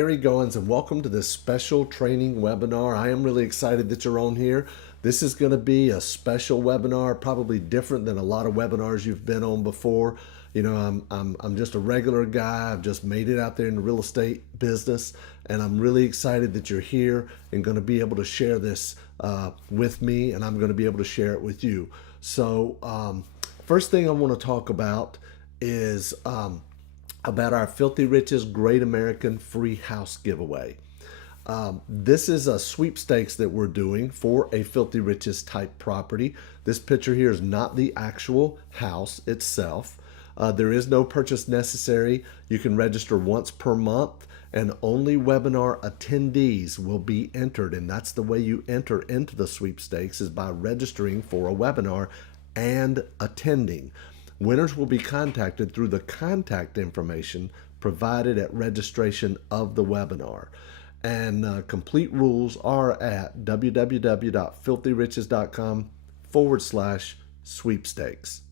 Larry Goins, and welcome to this special training webinar. I am really excited that you're on here. This is going to be a special webinar, probably different than a lot of webinars you've been on before. You know, I'm just a regular guy. I've just made it out there in the real estate business, and I'm really excited that you're here and going to be able to share this with me, and I'm going to be able to share it with you. So, first thing I want to talk about is about our Filthy Riches Great American Free House giveaway. This is a sweepstakes that we're doing for a Filthy Riches type property. This picture here is not the actual house itself. There is no purchase necessary. You can register once per month, and only webinar attendees will be entered. And that's the way you enter into the sweepstakes, is by registering for a webinar and attending. Winners will be contacted through the contact information provided at registration of the webinar. And complete rules are at www.filthyriches.com/sweepstakes.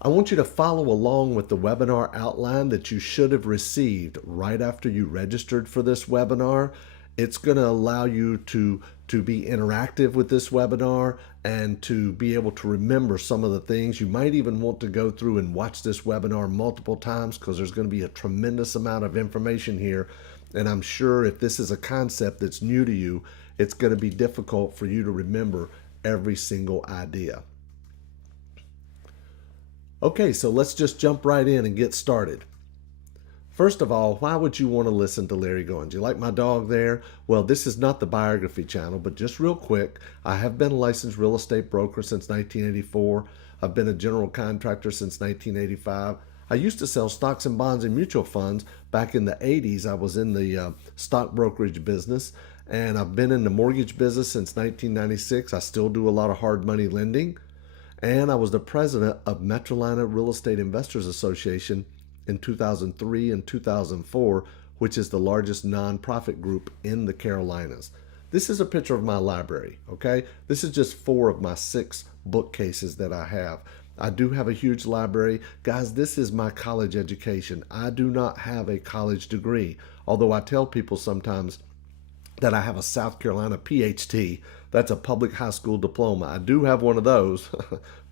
I want you to follow along with the webinar outline that you should have received right after you registered for this webinar. It's going to allow you to be interactive with this webinar and to be able to remember some of the things. You might even want to go through and watch this webinar multiple times, because there's going to be a tremendous amount of information here. And I'm sure if this is a concept that's new to you, it's going to be difficult for you to remember every single idea. Okay, so let's just jump right in and get started. First of all, why would you want to listen to Larry Goins? You like my dog there? Well, this is not the biography channel, but just real quick, I have been a licensed real estate broker since 1984. I've been a general contractor since 1985. I used to sell stocks and bonds and mutual funds. Back in the 80s, I was in the stock brokerage business, and I've been in the mortgage business since 1996. I still do a lot of hard money lending, and I was the president of Metrolina Real Estate Investors Association in 2003 and 2004, which is the largest nonprofit group in the Carolinas. This is a picture of my library, okay? This is just 4 of my 6 bookcases that I have. I do have a huge library. Guys, this is my college education. I do not have a college degree, although I tell people sometimes that I have a South Carolina PhD. That's a public high school diploma. I do have one of those,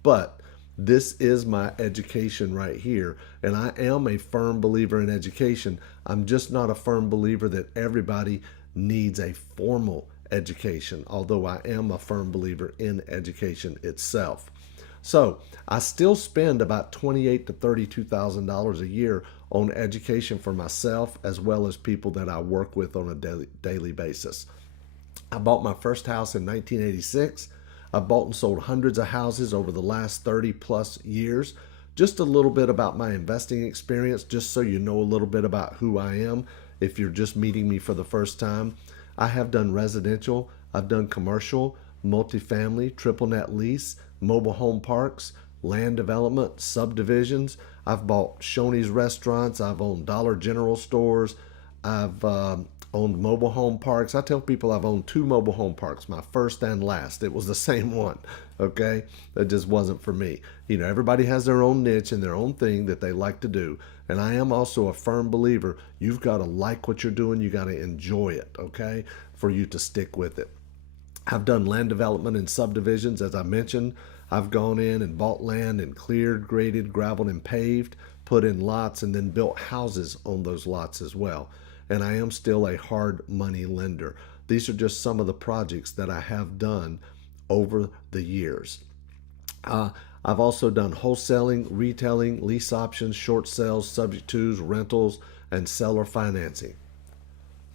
but this is my education right here, and I am a firm believer in education. I'm just not a firm believer that everybody needs a formal education, although I am a firm believer in education itself. So I still spend about $28,000 to $32,000 a year on education for myself, as well as people that I work with on a daily basis. I bought my first house in 1986. I've bought and sold hundreds of houses over the last 30 plus years. Just a little bit about my investing experience, just so you know a little bit about who I am if you're just meeting me for the first time. I have done residential, I've done commercial, multifamily, triple net lease, mobile home parks, land development, subdivisions. I've bought Shoney's restaurants, I've owned Dollar General stores, I've owned mobile home parks. I tell people I've owned 2 mobile home parks, my first and last. It was the same one, okay? That just wasn't for me. You know, everybody has their own niche and their own thing that they like to do. And I am also a firm believer, you've got to like what you're doing. You got to enjoy it, okay, for you to stick with it. I've done land development and subdivisions, as I mentioned. I've gone in and bought land and cleared, graded, gravelled, and paved, put in lots, and then built houses on those lots as well. And I am still a hard money lender. These are just some of the projects that I have done over the years. I've also done wholesaling, retailing, lease options, short sales, subject tos, rentals, and seller financing.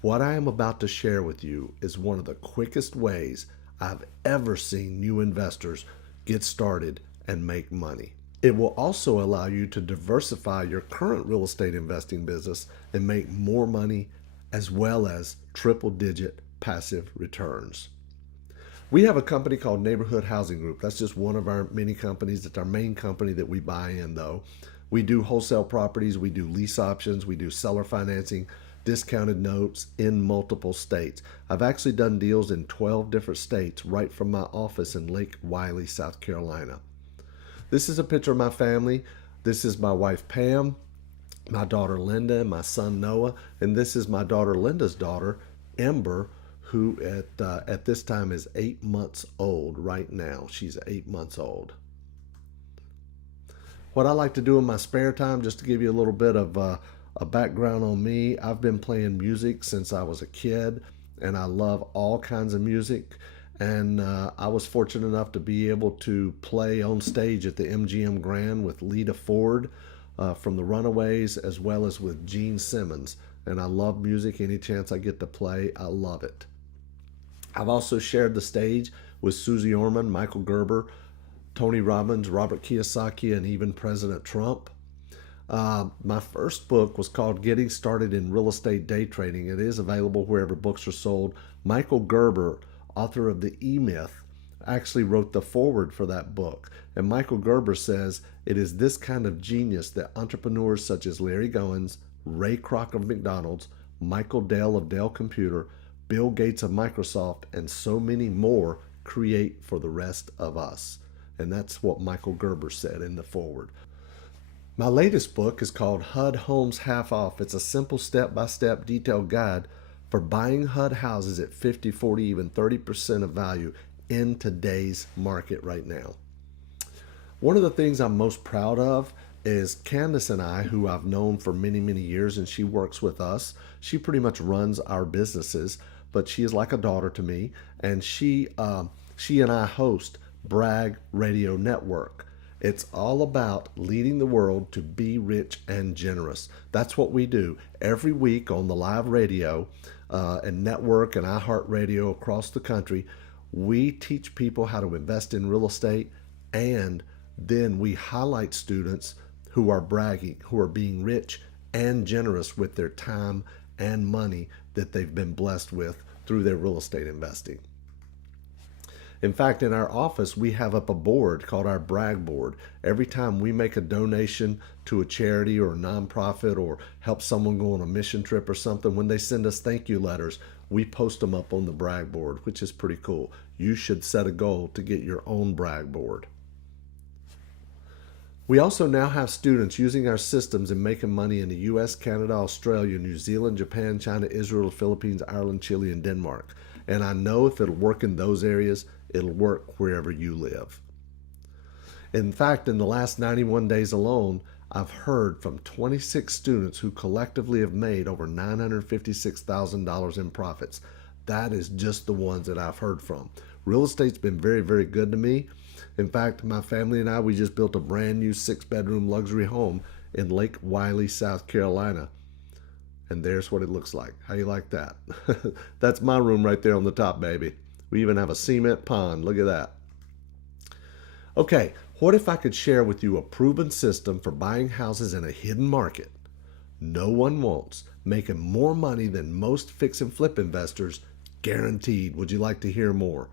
What I am about to share with you is one of the quickest ways I've ever seen new investors get started and make money. It will also allow you to diversify your current real estate investing business and make more money, as well as triple-digit passive returns. We have a company called Neighborhood Housing Group. That's just one of our many companies. It's our main company that we buy in, though. We do wholesale properties, we do lease options, we do seller financing, discounted notes in multiple states. I've actually done deals in 12 different states right from my office in Lake Wylie, South Carolina. This is a picture of my family. This is my wife, Pam. my daughter Linda and my son Noah, and this is my daughter Linda's daughter, Ember, who at this time is 8 months old right now. She's 8 months old. What I like to do in my spare time, just to give you a little bit of a background on me, I've been playing music since I was a kid, and I love all kinds of music. And I was fortunate enough to be able to play on stage at the MGM Grand with Lita Ford from the Runaways, as well as with Gene Simmons. And I love music. Any chance I get to play, I love it. I've also shared the stage with Susie Orman, Michael Gerber, Tony Robbins, Robert Kiyosaki, and even President Trump. My first book was called Getting Started in Real Estate Day Trading. It is available wherever books are sold. Michael Gerber, author of The E-Myth, actually wrote the foreword for that book. And Michael Gerber says, it is this kind of genius that entrepreneurs such as Larry Goins, Ray Kroc of McDonald's, Michael Dell of Dell Computer, Bill Gates of Microsoft, and so many more create for the rest of us. And that's what Michael Gerber said in the foreword. My latest book is called HUD Homes Half Off. It's a simple step-by-step detailed guide for buying HUD houses at 50, 40, even 30% of value in today's market right now. One of the things I'm most proud of is Candace and I, who I've known for many, many years, and she works with us. She pretty much runs our businesses, but she is like a daughter to me, and she and I host Brag Radio Network. It's all about leading the world to be rich and generous. That's what we do every week on the live radio and network and iHeartRadio across the country. We teach people how to invest in real estate, and then we highlight students who are bragging, who are being rich and generous with their time and money that they've been blessed with through their real estate investing. In fact, in our office, we have up a board called our Brag Board. Every time we make a donation to a charity or a nonprofit or help someone go on a mission trip or something, when they send us thank you letters, we post them up on the Brag Board, which is pretty cool. You should set a goal to get your own Brag Board. We also now have students using our systems and making money in the US, Canada, Australia, New Zealand, Japan, China, Israel, Philippines, Ireland, Chile, and Denmark. And I know if it'll work in those areas, it'll work wherever you live. In fact, in the last 91 days alone, I've heard from 26 students who collectively have made over $956,000 in profits. That is just the ones that I've heard from. Real estate's been very, very good to me. In fact, my family and I, we just built a brand new 6-bedroom luxury home in Lake Wylie, South Carolina. And there's what it looks like. How you like that? That's my room right there on the top, baby. We even have a cement pond. Look at that. Okay, what if I could share with you a proven system for buying houses in a hidden market no one wants, making more money than most fix and flip investors, guaranteed? Would you like to hear more?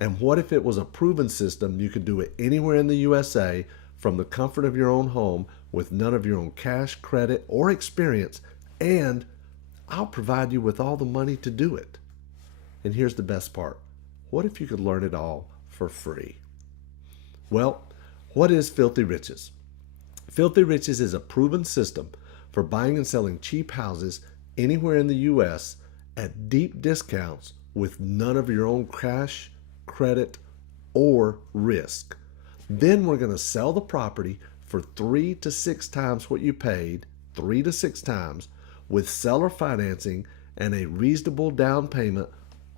And what if it was a proven system you could do it anywhere in the USA from the comfort of your own home with none of your own cash, credit, or experience, and I'll provide you with all the money to do it? And here's the best part. What if you could learn it all for free? Well, what is Filthy Riches? Filthy Riches is a proven system for buying and selling cheap houses anywhere in the U.S. at deep discounts with none of your own cash, credit, or risk. Then we're going to sell the property for 3 to 6 times what you paid, 3 to 6 times, with seller financing and a reasonable down payment,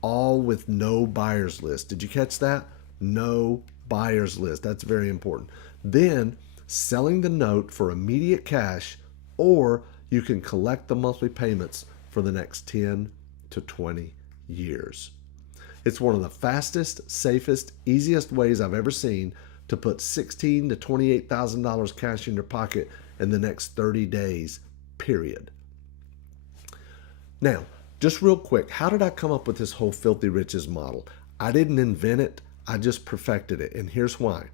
all with no buyer's list. Did you catch that? No buyer's list. That's very important. Then selling the note for immediate cash, or you can collect the monthly payments for the next 10 to 20 years. It's one of the fastest, safest, easiest ways I've ever seen to put $16,000 to $28,000 cash in your pocket in the next 30 days, period. Now, just real quick, how did I come up with this whole Filthy Riches model? I didn't invent it, I just perfected it, and here's why.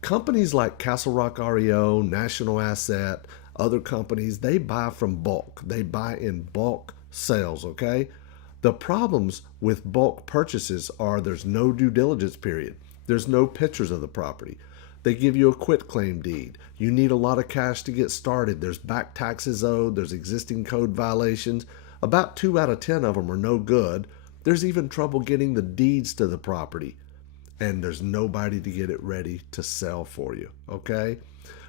Companies like Castle Rock REO, National Asset, other companies, they buy from bulk. They buy in bulk sales, okay? The problems with bulk purchases are there's no due diligence period. There's no pictures of the property. They give you a quitclaim deed. You need a lot of cash to get started. There's back taxes owed. There's existing code violations. About 2 out of 10 of them are no good. There's even trouble getting the deeds to the property. And there's nobody to get it ready to sell for you, okay?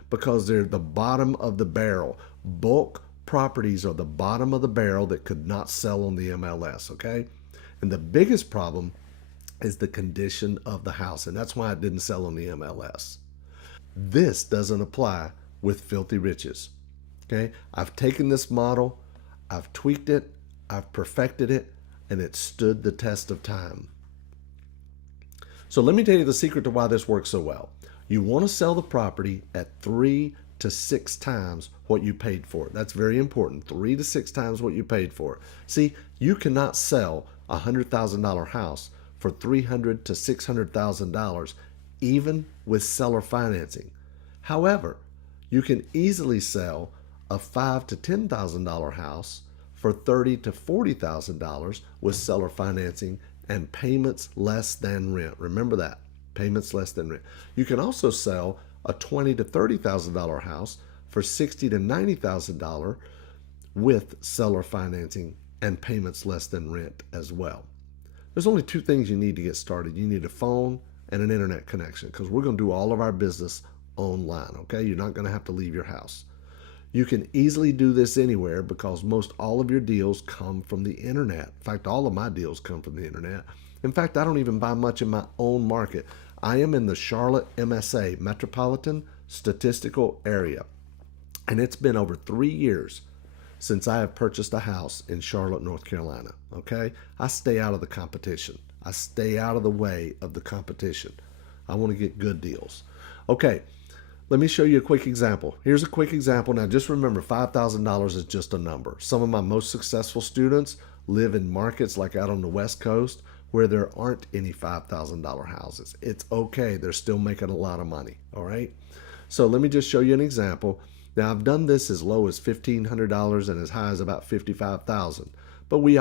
Because they're the bottom of the barrel. Bulk properties are the bottom of the barrel that could not sell on the MLS, okay? And the biggest problem is the condition of the house, and that's why it didn't sell on the MLS. This doesn't apply with Filthy Riches, okay? I've taken this model, I've tweaked it, I've perfected it, and it stood the test of time. So let me tell you the secret to why this works so well. You want to sell the property at 3 to 6 times what you paid for it. That's very important. 3 to 6 times what you paid for it. See, you cannot sell a $100,000 house for $300,000 to $600,000, even with seller financing. However, you can easily sell a $5,000 to $10,000 house for $30,000 to $40,000 with seller financing and payments less than rent. Remember that, payments less than rent. You can also sell a $20,000 to $30,000 house for $60,000 to $90,000 with seller financing and payments less than rent as well. There's only 2 things you need to get started. You need a phone and an internet connection, because we're going to do all of our business online, okay? You're not going to have to leave your house. You can easily do this anywhere because most all of your deals come from the internet. In fact, all of my deals come from the internet. In fact, I don't even buy much in my own market. I am in the Charlotte MSA, Metropolitan Statistical Area, and it's been over 3 years since I have purchased a house in Charlotte, North Carolina, okay? I stay out of the competition. I stay out of the way of the competition. I want to get good deals. Okay, let me show you a quick example. Here's a quick example. Now, just remember, $5,000 is just a number. Some of my most successful students live in markets like out on the West Coast where there aren't any $5,000 houses. It's okay. They're still making a lot of money, all right? So let me just show you an example. Now, I've done this as low as $1,500 and as high as about $55,000. But we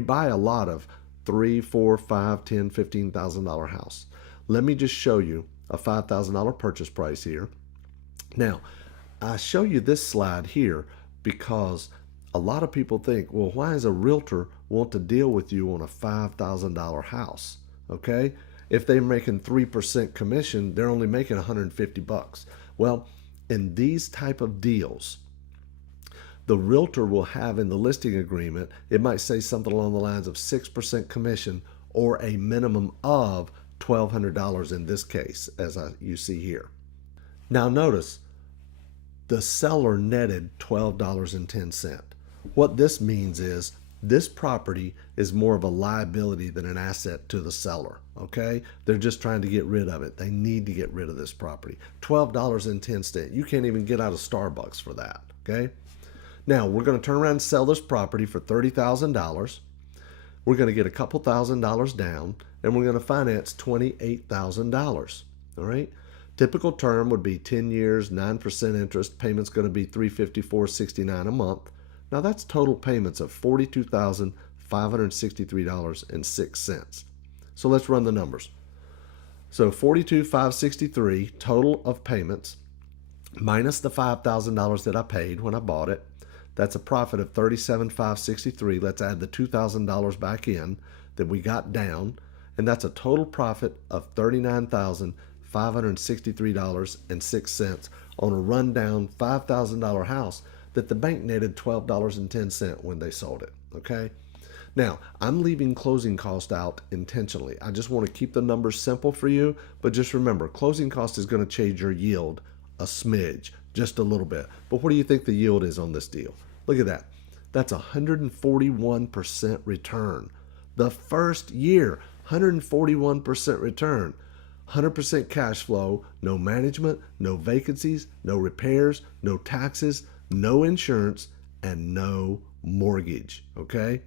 buy a lot of $3,000, $4,000, $5,000, $10,000, $15,000 house. Let me just show you a $5,000 purchase price here. Now, I show you this slide here because a lot of people think, well, why does a realtor want to deal with you on a $5,000 house? Okay? If they're making 3% commission, they're only making $150. Well, in these type of deals, the realtor will have in the listing agreement, it might say something along the lines of 6% commission or a minimum of $1,200 in this case, as you see here. Now notice, the seller netted $12.10. What this means is this property is more of a liability than an asset to the seller, okay? They're just trying to get rid of it. They need to get rid of this property. $12.10. You can't even get out of Starbucks for that, okay? Now, we're going to turn around and sell this property for $30,000. We're going to get a couple $1,000s down, and we're going to finance $28,000, all right? Typical term would be 10 years, 9% interest. Payment's going to be $354.69 a month. Now that's total payments of $42,563.06. So let's run the numbers. So $42,563 total of payments minus the $5,000 that I paid when I bought it. That's a profit of $37,563. Let's add the $2,000 back in that we got down, and that's a total profit of $39,563.06 on a rundown $5,000 house that the bank netted $12.10 when they sold it, okay? Now, I'm leaving closing cost out intentionally. I just want to keep the numbers simple for you, but just remember, closing cost is going to change your yield a smidge, just a little bit. But what do you think the yield is on this deal? Look at that. That's 141% return. The first year, 141% return. 100% cash flow, no management, no vacancies, no repairs, no taxes, no insurance, and no mortgage, okay?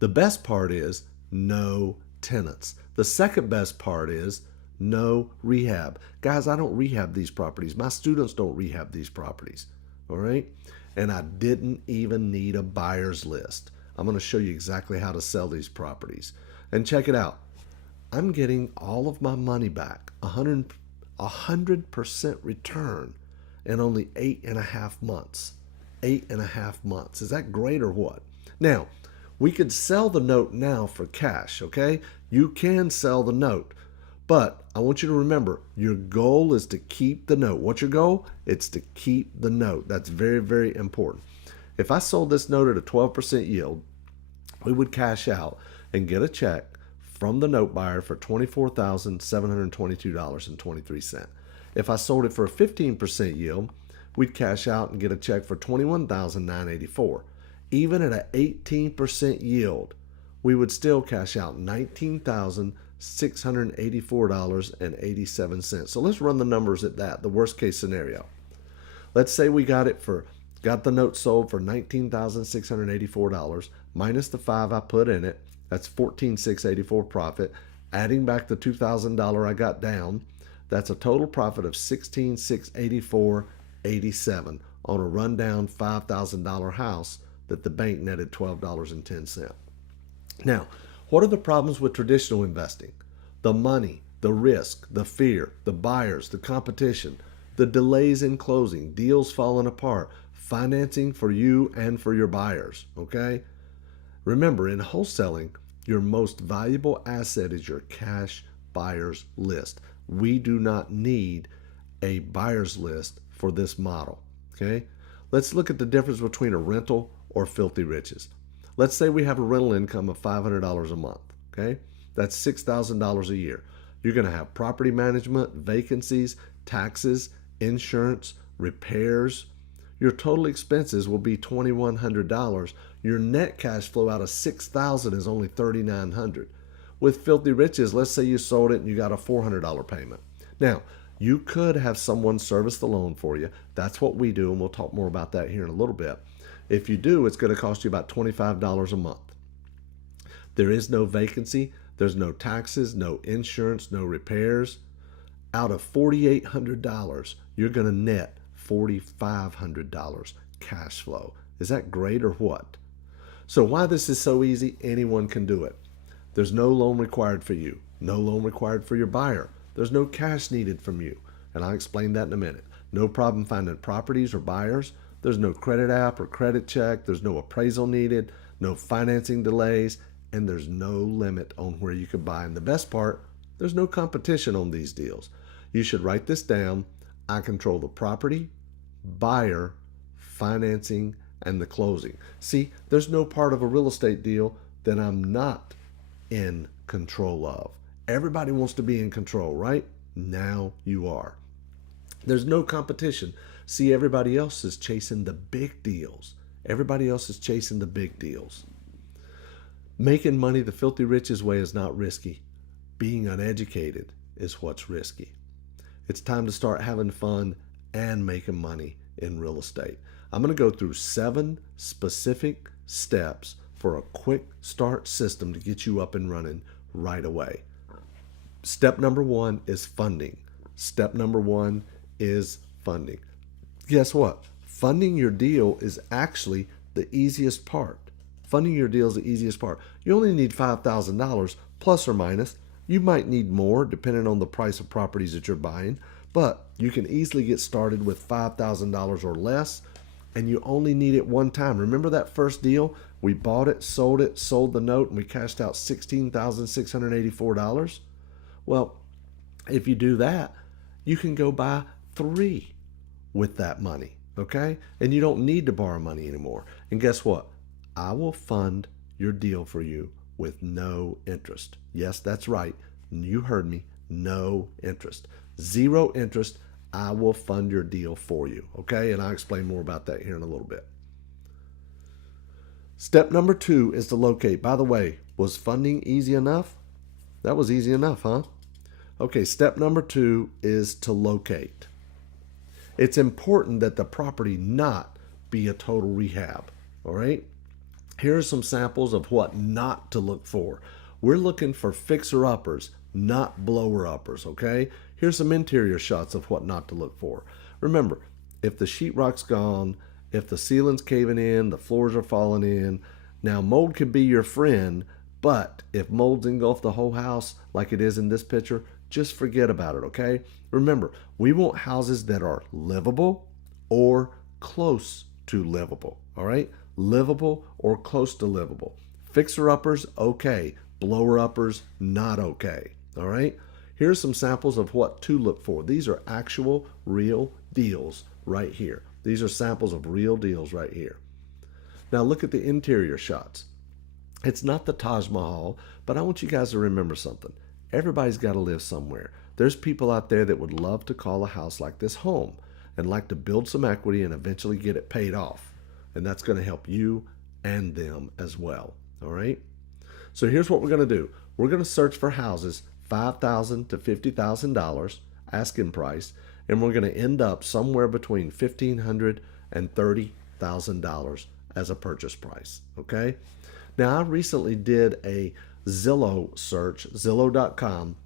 The best part is no tenants. The second best part is no rehab. Guys, I don't rehab these properties. My students don't rehab these properties, all right? And I didn't even need a buyer's list. I'm going to show you exactly how to sell these properties. And check it out. I'm getting all of my money back, 100% return in only 8.5 months. 8.5 months. Is that great or what? Now, we could sell the note now for cash, okay? You can sell the note. But I want you to remember, your goal is to keep the note. What's your goal? It's to keep the note. That's very, very important. If I sold this note at a 12% yield, we would cash out and get a check from the note buyer for $24,722.23. If I sold it for a 15% yield, we'd cash out and get a check for $21,984. Even at an 18% yield, we would still cash out $19,684.87. So let's run the numbers at that, the worst case scenario. Let's say we got the note sold for $19,684 minus the $5 I put in it. That's $14,684 profit. Adding back the $2,000 I got down, that's a total profit of $16,684.87 on a rundown $5,000 house that the bank netted $12.10. Now, what are the problems with traditional investing? The money, the risk, the fear, the buyers, the competition, the delays in closing, deals falling apart, financing for you and for your buyers, okay? Remember, in wholesaling, your most valuable asset is your cash buyers list. We do not need a buyers list for this model, okay? Let's look at the difference between a rental or filthy riches. Let's say we have a rental income of $500 a month, okay? That's $6,000 a year. You're going to have property management, vacancies, taxes, insurance, repairs. Your total expenses will be $2,100. Your net cash flow out of $6,000 is only $3,900. With filthy riches, let's say you sold it and you got a $400 payment. Now, you could have someone service the loan for you. That's what we do, and we'll talk more about that here in a little bit. If you do, it's going to cost you about $25 a month. There is no vacancy. There's no taxes, no insurance, no repairs. Out of $4,800, you're going to net $4,500 cash flow. Is that great or what? So why this is so easy, anyone can do it. There's no loan required for you. No loan required for your buyer. There's no cash needed from you. And I'll explain that in a minute. No problem finding properties or buyers. There's no credit app or credit check. There's no appraisal needed, no financing delays, and there's no limit on where you can buy. And the best part, there's no competition on these deals. You should write this down. I control the property, buyer, financing, and the closing. See, there's no part of a real estate deal that I'm not in control of. Everybody wants to be in control, right? Now you are. There's no competition. See, everybody else is chasing the big deals. Everybody else is chasing the big deals. Making money the filthy riches way is not risky. Being uneducated is what's risky. It's time to start having fun and making money in real estate. I'm going to go through 7 specific steps for a quick start system to get you up and running right away. Step number 1 is funding. Step number 1 is funding. Guess what? Funding your deal is actually the easiest part. Funding your deal is the easiest part. You only need $5,000 plus or minus. You might need more depending on the price of properties that you're buying, but you can easily get started with $5,000 or less, and you only need it one time. Remember that first deal? We bought it, sold the note, and we cashed out $16,684. Well, if you do that, you can go buy 3 with that money, okay? And you don't need to borrow money anymore. And guess what? I will fund your deal for you with no interest. Yes, that's right. You heard me. No interest. 0 interest. I will fund your deal for you, okay? And I'll explain more about that here in a little bit. Step number 2 is to locate. By the way, was funding easy enough? That was easy enough, huh? Okay, step number 2 is to locate. It's important that the property not be a total rehab, all right? Here are some samples of what not to look for. We're looking for fixer-uppers, not blower-uppers, okay? Here's some interior shots of what not to look for. Remember, if the sheetrock's gone, if the ceiling's caving in, the floors are falling in, now mold can be your friend, but if mold's engulfed the whole house like it is in this picture, just forget about it, okay? Remember, we want houses that are livable or close to livable, all right? Livable or close to livable. Fixer-uppers, okay. Blower-uppers, not okay, all right? Here's some samples of what to look for. These are actual real deals right here. These are samples of real deals right here. Now look at the interior shots. It's not the Taj Mahal, but I want you guys to remember something. Everybody's got to live somewhere. There's people out there that would love to call a house like this home and like to build some equity and eventually get it paid off. And that's going to help you and them as well. All right? So here's what we're going to do. We're going to search for houses $5,000 to $50,000 asking price, and we're going to end up somewhere between $1,500 and $30,000 as a purchase price. Okay? Now, I recently did a Zillow search, Zillow.com,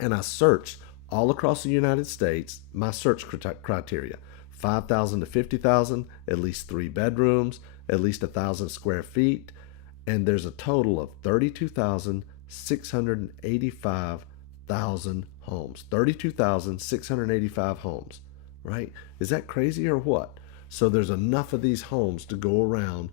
and I searched all across the United States, my search criteria, 5,000 to 50,000, at least 3 bedrooms, at least 1,000 square feet, and there's a total of 32,685 homes. 32,685 homes, right? Is that crazy or what? So there's enough of these homes to go around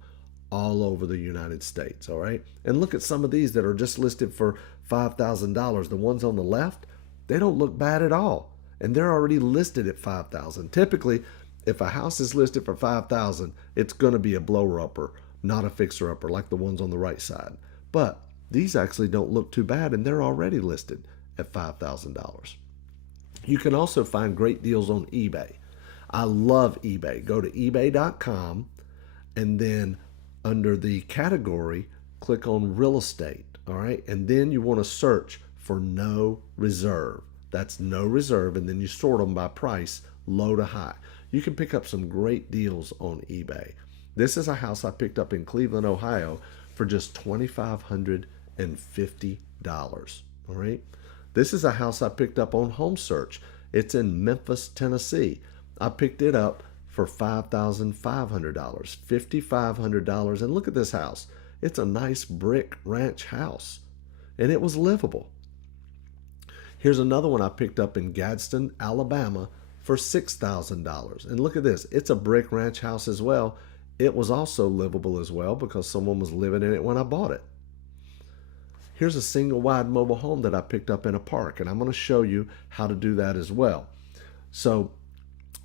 all over the United States, all right? And look at some of these that are just listed for $5,000. The ones on the left, they don't look bad at all. And they're already listed at $5,000. Typically, if a house is listed for $5,000, it's going to be a blower-upper, not a fixer-upper like the ones on the right side. But these actually don't look too bad, and they're already listed at $5,000. You can also find great deals on eBay. I love eBay. Go to ebay.com, and then under the category, click on real estate, all right? And then you want to search for no reserve. That's no reserve, and then you sort them by price, low to high. You can pick up some great deals on eBay. This is a house I picked up in Cleveland, Ohio for just $2,550, all right? This is a house I picked up on HomeSearch. It's in Memphis, Tennessee. I picked it up for $5,500, $5,500, and look at this house. It's a nice brick ranch house, and it was livable. Here's another one I picked up in Gadsden, Alabama for $6,000, and look at this. It's a brick ranch house as well. It was also livable as well because someone was living in it when I bought it. Here's a single wide mobile home that I picked up in a park, and I'm going to show you how to do that as well. So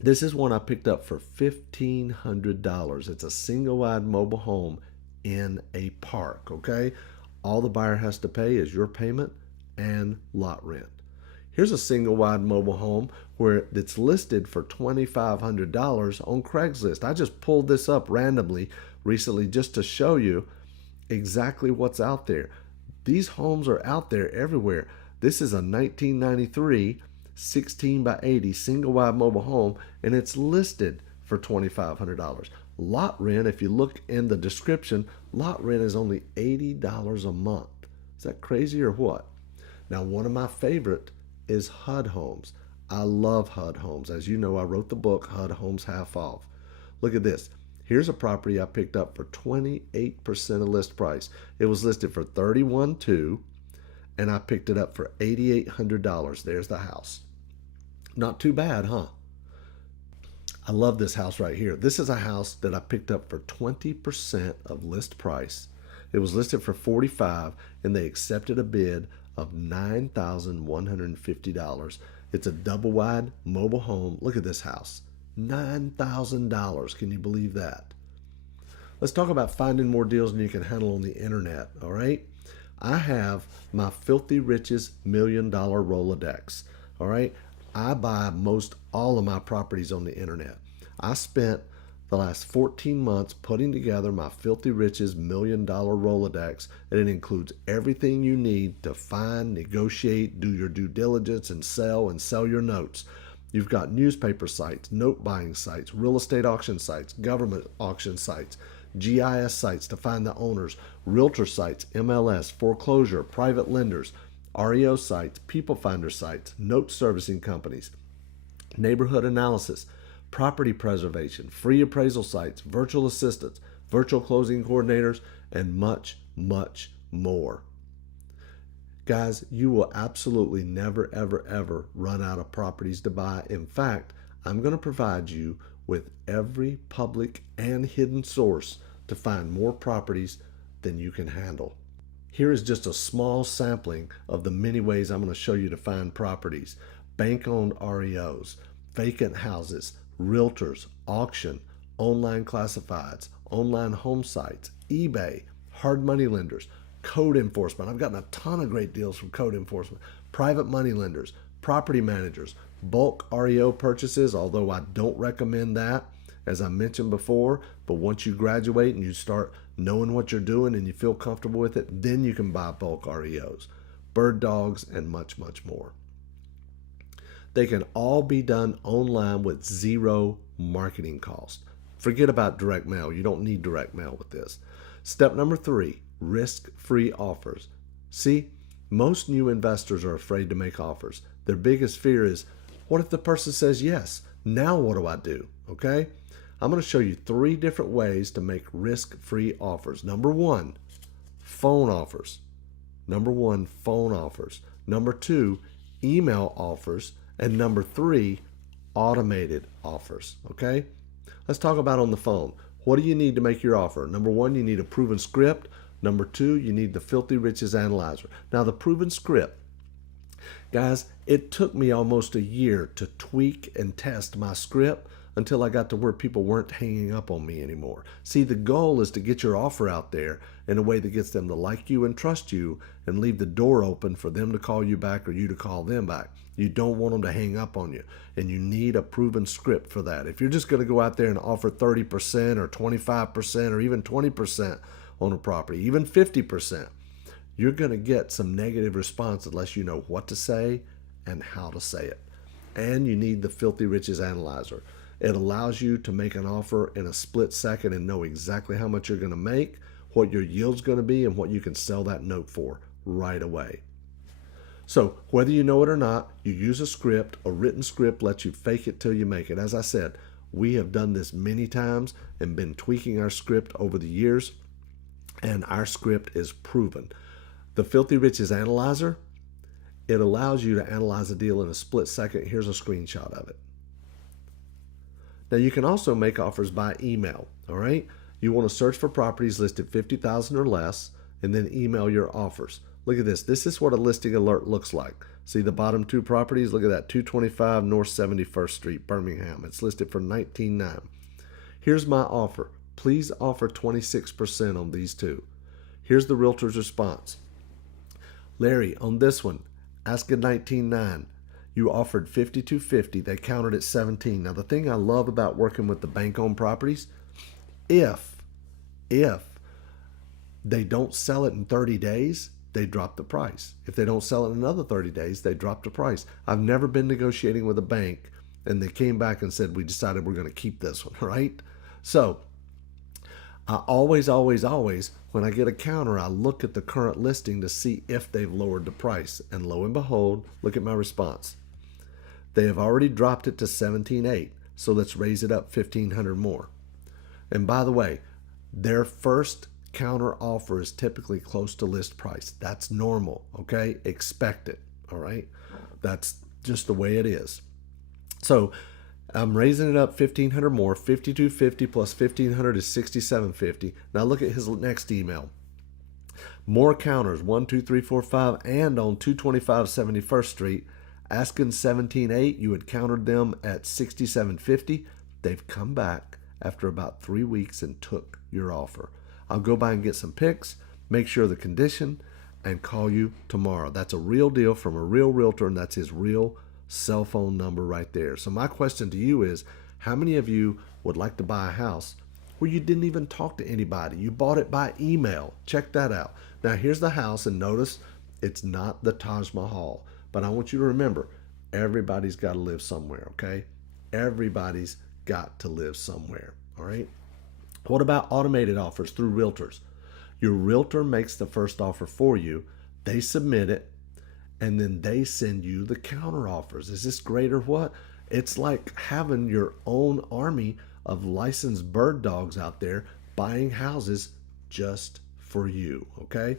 this is one I picked up for $1,500. It's a single wide mobile home in a park, okay? All the buyer has to pay is your payment and lot rent. Here's a single wide mobile home where it's listed for $2,500 on Craigslist. I just pulled this up randomly recently just to show you exactly what's out there. These homes are out there everywhere. This is a 1993 16 by 80 single wide mobile home, and it's listed for $2,500. Lot rent, if you look in the description, lot rent is only $80 a month. Is that crazy or what? Now, one of my favorite is HUD Homes. I love HUD Homes. As you know, I wrote the book, HUD Homes Half Off. Look at this. Here's a property I picked up for 28% of list price. It was listed for $31,200, and I picked it up for $8,800. There's the house. Not too bad, huh? I love this house right here. This is a house that I picked up for 20% of list price. It was listed for $45,000, and they accepted a bid of $9,150. It's a double wide mobile home. Look at this house. $9,000. Can you believe that? Let's talk about finding more deals than you can handle on the internet, all right? I have my Filthy Riches $1 Million Rolodex, all right? I buy most all of my properties on the internet. I spent the last 14 months putting together my Filthy Riches $1 Million Rolodex, and it includes everything you need to find, negotiate, do your due diligence, and sell your notes. You've got newspaper sites, note buying sites, real estate auction sites, government auction sites, GIS sites to find the owners, realtor sites, MLS, foreclosure, private lenders, REO sites, people finder sites, note servicing companies, neighborhood analysis, property preservation, free appraisal sites, virtual assistants, virtual closing coordinators, and much, much more. Guys, you will absolutely never, ever, ever run out of properties to buy. In fact, I'm going to provide you with every public and hidden source to find more properties than you can handle. Here is just a small sampling of the many ways I'm going to show you to find properties: bank-owned REOs, vacant houses, realtors, auction, online classifieds, online home sites, eBay, hard money lenders, code enforcement. I've gotten a ton of great deals from code enforcement, private money lenders, property managers, bulk REO purchases, although I don't recommend that, as I mentioned before. But once you graduate and you start knowing what you're doing and you feel comfortable with it, then you can buy bulk REOs, bird dogs, and much, much more. They can all be done online with zero marketing cost. Forget about direct mail. You don't need direct mail with this. Step number 3, risk-free offers. See, most new investors are afraid to make offers. Their biggest fear is, what if the person says yes? Now what do I do? Okay? I'm going to show you 3 different ways to make risk-free offers. Number 1, phone offers. Number 2, email offers. And number 3, automated offers. Okay? Let's talk about on the phone. What do you need to make your offer? Number 1, you need a proven script. Number 2, you need the Filthy Riches Analyzer. Now, the proven script, guys, it took me almost a year to tweak and test my script until I got to where people weren't hanging up on me anymore. See, the goal is to get your offer out there in a way that gets them to like you and trust you and leave the door open for them to call you back or you to call them back. You don't want them to hang up on you, and you need a proven script for that. If you're just going to go out there and offer 30% or 25% or even 20% on a property, even 50%, you're going to get some negative response unless you know what to say and how to say it. And you need the Filthy Riches Analyzer. It allows you to make an offer in a split second and know exactly how much you're going to make, what your yield's going to be, and what you can sell that note for right away. So whether you know it or not, you use a script. A written script lets you fake it till you make it. As I said, we have done this many times and been tweaking our script over the years, and our script is proven. The Filthy Riches Analyzer, it allows you to analyze a deal in a split second. Here's a screenshot of it. Now, you can also make offers by email, all right? You want to search for properties listed $50,000 or less and then email your offers. Look at this. This is what a listing alert looks like. See the bottom 2 properties? Look at that, 225 North 71st Street, Birmingham. It's listed for $19,900. Here's my offer. Please offer 26% on these 2. Here's the realtor's response. Larry, on this one, asking $19,900. You offered $5,250. They countered at 17. Now, the thing I love about working with the bank-owned properties, if they don't sell it in 30 days, they drop the price. If they don't sell it in another 30 days, they drop the price. I've never been negotiating with a bank and they came back and said, we decided we're going to keep this one, right? So I always, when I get a counter, I look at the current listing to see if they've lowered the price. And lo and behold, look at my response. They have already dropped it to $17,800. So let's raise it up $1,500 more. And by the way, their first counter offer is typically close to list price. That's normal, okay? Expect it, all right? That's just the way it is. So I'm raising it up $1,500 more. $5,250 plus $1,500 is $6,750. Now look at his next email. More counters, 1, 2, 3, 4, 5, and on 225 71st Street, asking $17,800. You had countered them at $6,750. They've come back after about 3 weeks and took your offer. I'll go by and get some pics, make sure the condition, and call you tomorrow. That's a real deal from a real realtor, and that's his real cell phone number right there. So my question to you is, how many of you would like to buy a house where you didn't even talk to anybody? You bought it by email. Check that out. Now here's the house, and notice it's not the Taj Mahal. But I want you to remember, everybody's got to live somewhere, okay? Everybody's got to live somewhere, all right? What about automated offers through realtors? Your realtor makes the first offer for you. They submit it, and then they send you the counter offers. Is this great or what? It's like having your own army of licensed bird dogs out there buying houses just for you, okay?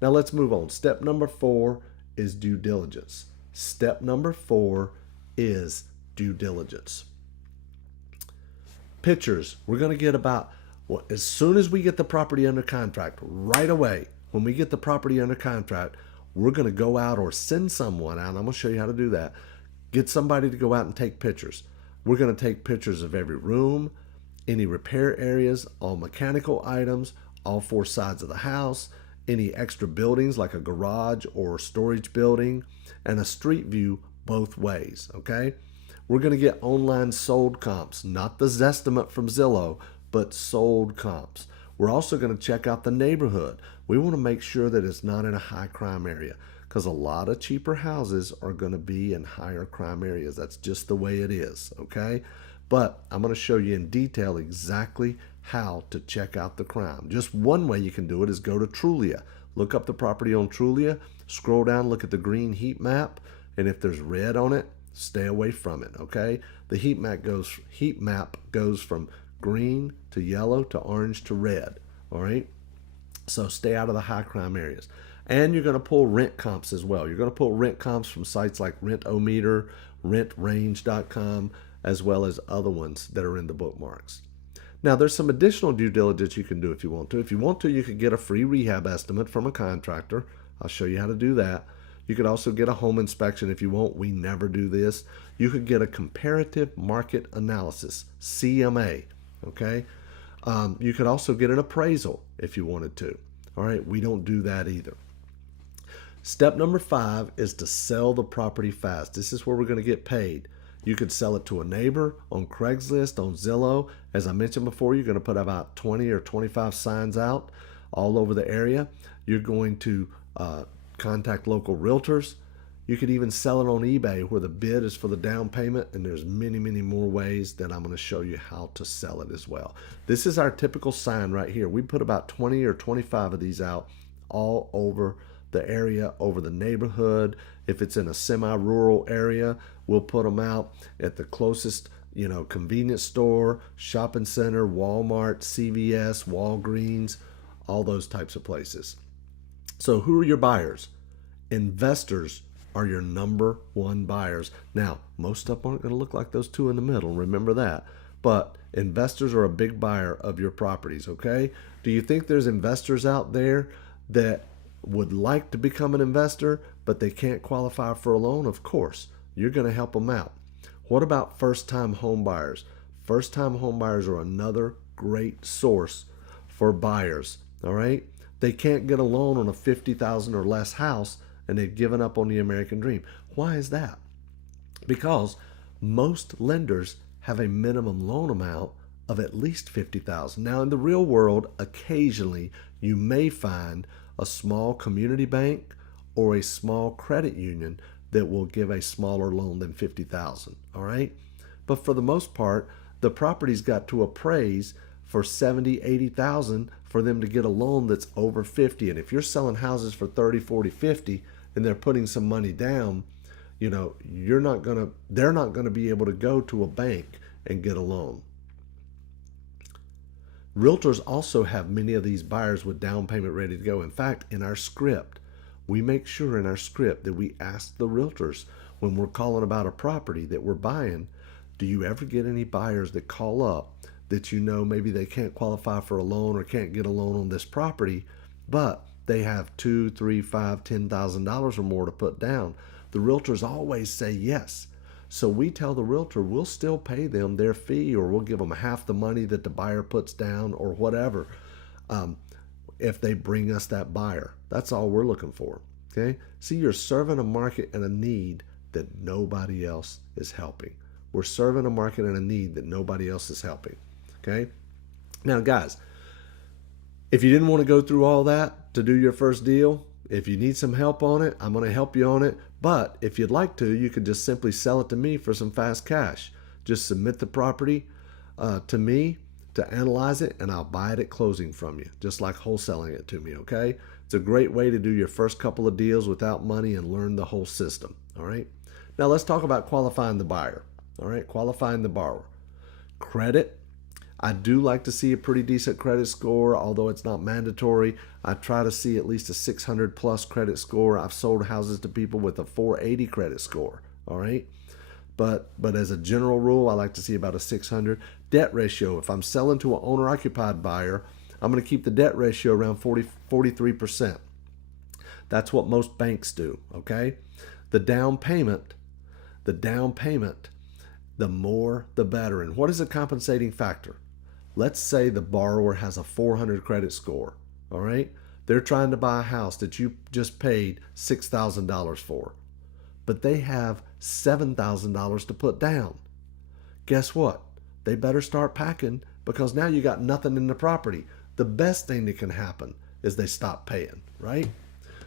Now let's move on. Step number 4 is due diligence. Step number 4 is due diligence. Pictures. We're going to get about, well, as soon as we get the property under contract, right away, when we get the property under contract, we're going to go out or send someone out. I'm going to show you how to do that. Get somebody to go out and take pictures. We're going to take pictures of every room, any repair areas, all mechanical items, all 4 sides of the house, any extra buildings like a garage or storage building, and a street view both ways, okay? We're going to get online sold comps, not the Zestimate from Zillow, but sold comps. We're also going to check out the neighborhood. We want to make sure that it's not in a high crime area, because a lot of cheaper houses are going to be in higher crime areas. That's just the way it is, okay? But I'm going to show you in detail exactly how to check out the crime. Just one way you can do it is go to Trulia. Look up the property on Trulia, scroll down, look at the green heat map, and if there's red on it, stay away from it, okay? The heat map goes from green to yellow to orange to red, all right? So stay out of the high crime areas. And you're going to pull rent comps as well. You're going to pull rent comps from sites like Rent-O-Meter, RentRange.com, as well as other ones that are in the bookmarks. Now, there's some additional due diligence you can do if you want to. If you want to, you could get a free rehab estimate from a contractor. I'll show you how to do that. You could also get a home inspection if you want. We never do this. You could get a comparative market analysis, CMA, okay? You could also get an appraisal if you wanted to. All right, we don't do that either. Step number 5 is to sell the property fast. This is where we're going to get paid. You could sell it to a neighbor, on Craigslist, on Zillow. As I mentioned before, you're going to put about 20 or 25 signs out all over the area. You're going to contact local realtors. You could even sell it on eBay where the bid is for the down payment, and there's many, many more ways that I'm going to show you how to sell it as well. This is our typical sign right here. We put about 20 or 25 of these out all over the area, over the neighborhood. If it's in a semi-rural area, we'll put them out at the closest, convenience store, shopping center, Walmart, CVS, Walgreens, all those types of places. So who are your buyers? Investors are your number 1 buyers. Now, most of them aren't going to look like those 2 in the middle. Remember that. But investors are a big buyer of your properties, okay? Do you think there's investors out there that would like to become an investor, but they can't qualify for a loan? Of course, you're going to help them out. What about first-time home buyers? First-time home buyers are another great source for buyers, all right? They can't get a loan on a $50,000 or less house, and they've given up on the American dream. Why is that? Because most lenders have a minimum loan amount of at least $50,000. Now, in the real world, occasionally you may find a small community bank or a small credit union that will give a smaller loan than $50,000, all right? But for the most part, the property's got to appraise for $70,000, $80,000 for them to get a loan that's over $50,000. And if you're selling houses for $30,000, $40,000, $50,000, and they're putting some money down, they're not gonna be able to go to a bank and get a loan. Realtors also have many of these buyers with down payment ready to go. In fact, in our script, we make sure in our script that we ask the realtors when we're calling about a property that we're buying, do you ever get any buyers that call up that maybe they can't qualify for a loan or can't get a loan on this property, but they have $2,000, $3,000, $5,000, $10,000 or more to put down? The realtors always say yes. So we tell the realtor we'll still pay them their fee, or we'll give them half the money that the buyer puts down or whatever, if they bring us that buyer. That's all we're looking for, okay? See, you're serving a market and a need that nobody else is helping. We're serving a market and a need that nobody else is helping, okay? Now, guys, if you didn't want to go through all that to do your first deal, if you need some help on it, I'm going to help you on it. But if you'd like to, you could just simply sell it to me for some fast cash. Just submit the property to me to analyze it, and I'll buy it at closing from you, just like wholesaling it to me, okay? It's a great way to do your first couple of deals without money and learn the whole system, all right? Now let's talk about qualifying the buyer, all right? Qualifying the borrower. Credit. I do like to see a pretty decent credit score, although it's not mandatory. I try to see at least a 600 plus credit score. I've sold houses to people with a 480 credit score. All right. But as a general rule, I like to see about a 600 debt ratio. If I'm selling to an owner occupied buyer, I'm going to keep the debt ratio around 43%. That's what most banks do. Okay. The down payment, the down payment, the more the better. And what is a compensating factor? Let's say the borrower has a 400 credit score. All right. They're trying to buy a house that you just paid $6,000 for, but they have $7,000 to put down. Guess what? They better start packing, because now you got nothing in the property. The best thing that can happen is they stop paying, right?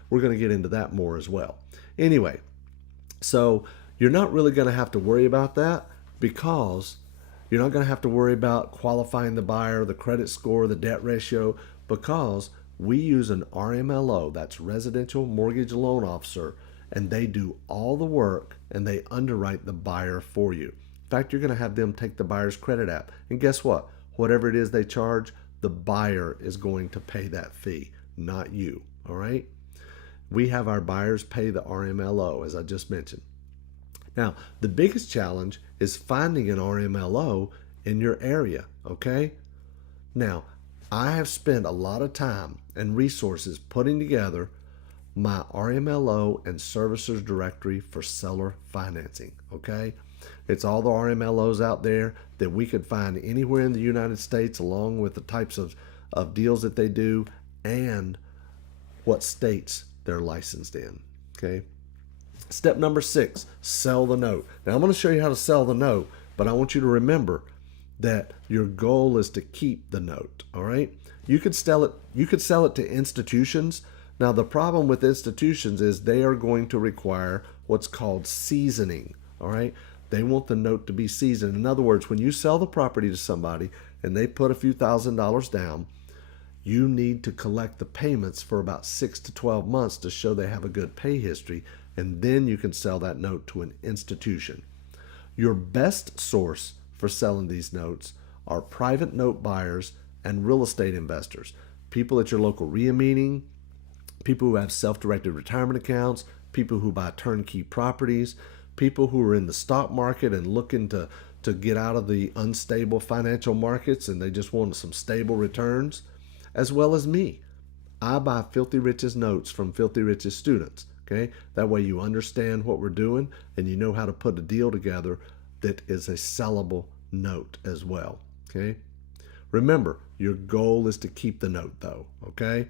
We're going to get into that more as well. Anyway, so you're not really going to have to worry about that, because you're not going to have to worry about qualifying the buyer, the credit score, the debt ratio, because we use an RMLO, that's Residential Mortgage Loan Officer, and they do all the work and they underwrite the buyer for you. In fact, you're going to have them take the buyer's credit app, and guess what? Whatever it is they charge, the buyer is going to pay that fee, not you. All right? We have our buyers pay the RMLO, as I just mentioned. Now, the biggest challenge is finding an RMLO in your area, okay? Now, I have spent a lot of time and resources putting together my RMLO and servicers directory for seller financing, okay? It's all the RMLOs out there that we could find anywhere in the United States, along with the types of deals that they do and what states they're licensed in, okay? Step number 6, sell the note. Now, I'm going to show you how to sell the note, but I want you to remember that your goal is to keep the note, all right? You could sell it to institutions. Now, the problem with institutions is they are going to require what's called seasoning, all right? They want the note to be seasoned. In other words, when you sell the property to somebody and they put a few $1,000s down, you need to collect the payments for about 6 to 12 months to show they have a good pay history, and then you can sell that note to an institution. Your best source for selling these notes are private note buyers and real estate investors, people at your local RIA meeting, people who have self-directed retirement accounts, people who buy turnkey properties, people who are in the stock market and looking to get out of the unstable financial markets and they just want some stable returns, as well as me. I buy Filthy Rich's notes from Filthy Rich's students. Okay, that way you understand what we're doing and you know how to put a deal together that is a sellable note as well. Okay, remember, your goal is to keep the note though. Okay,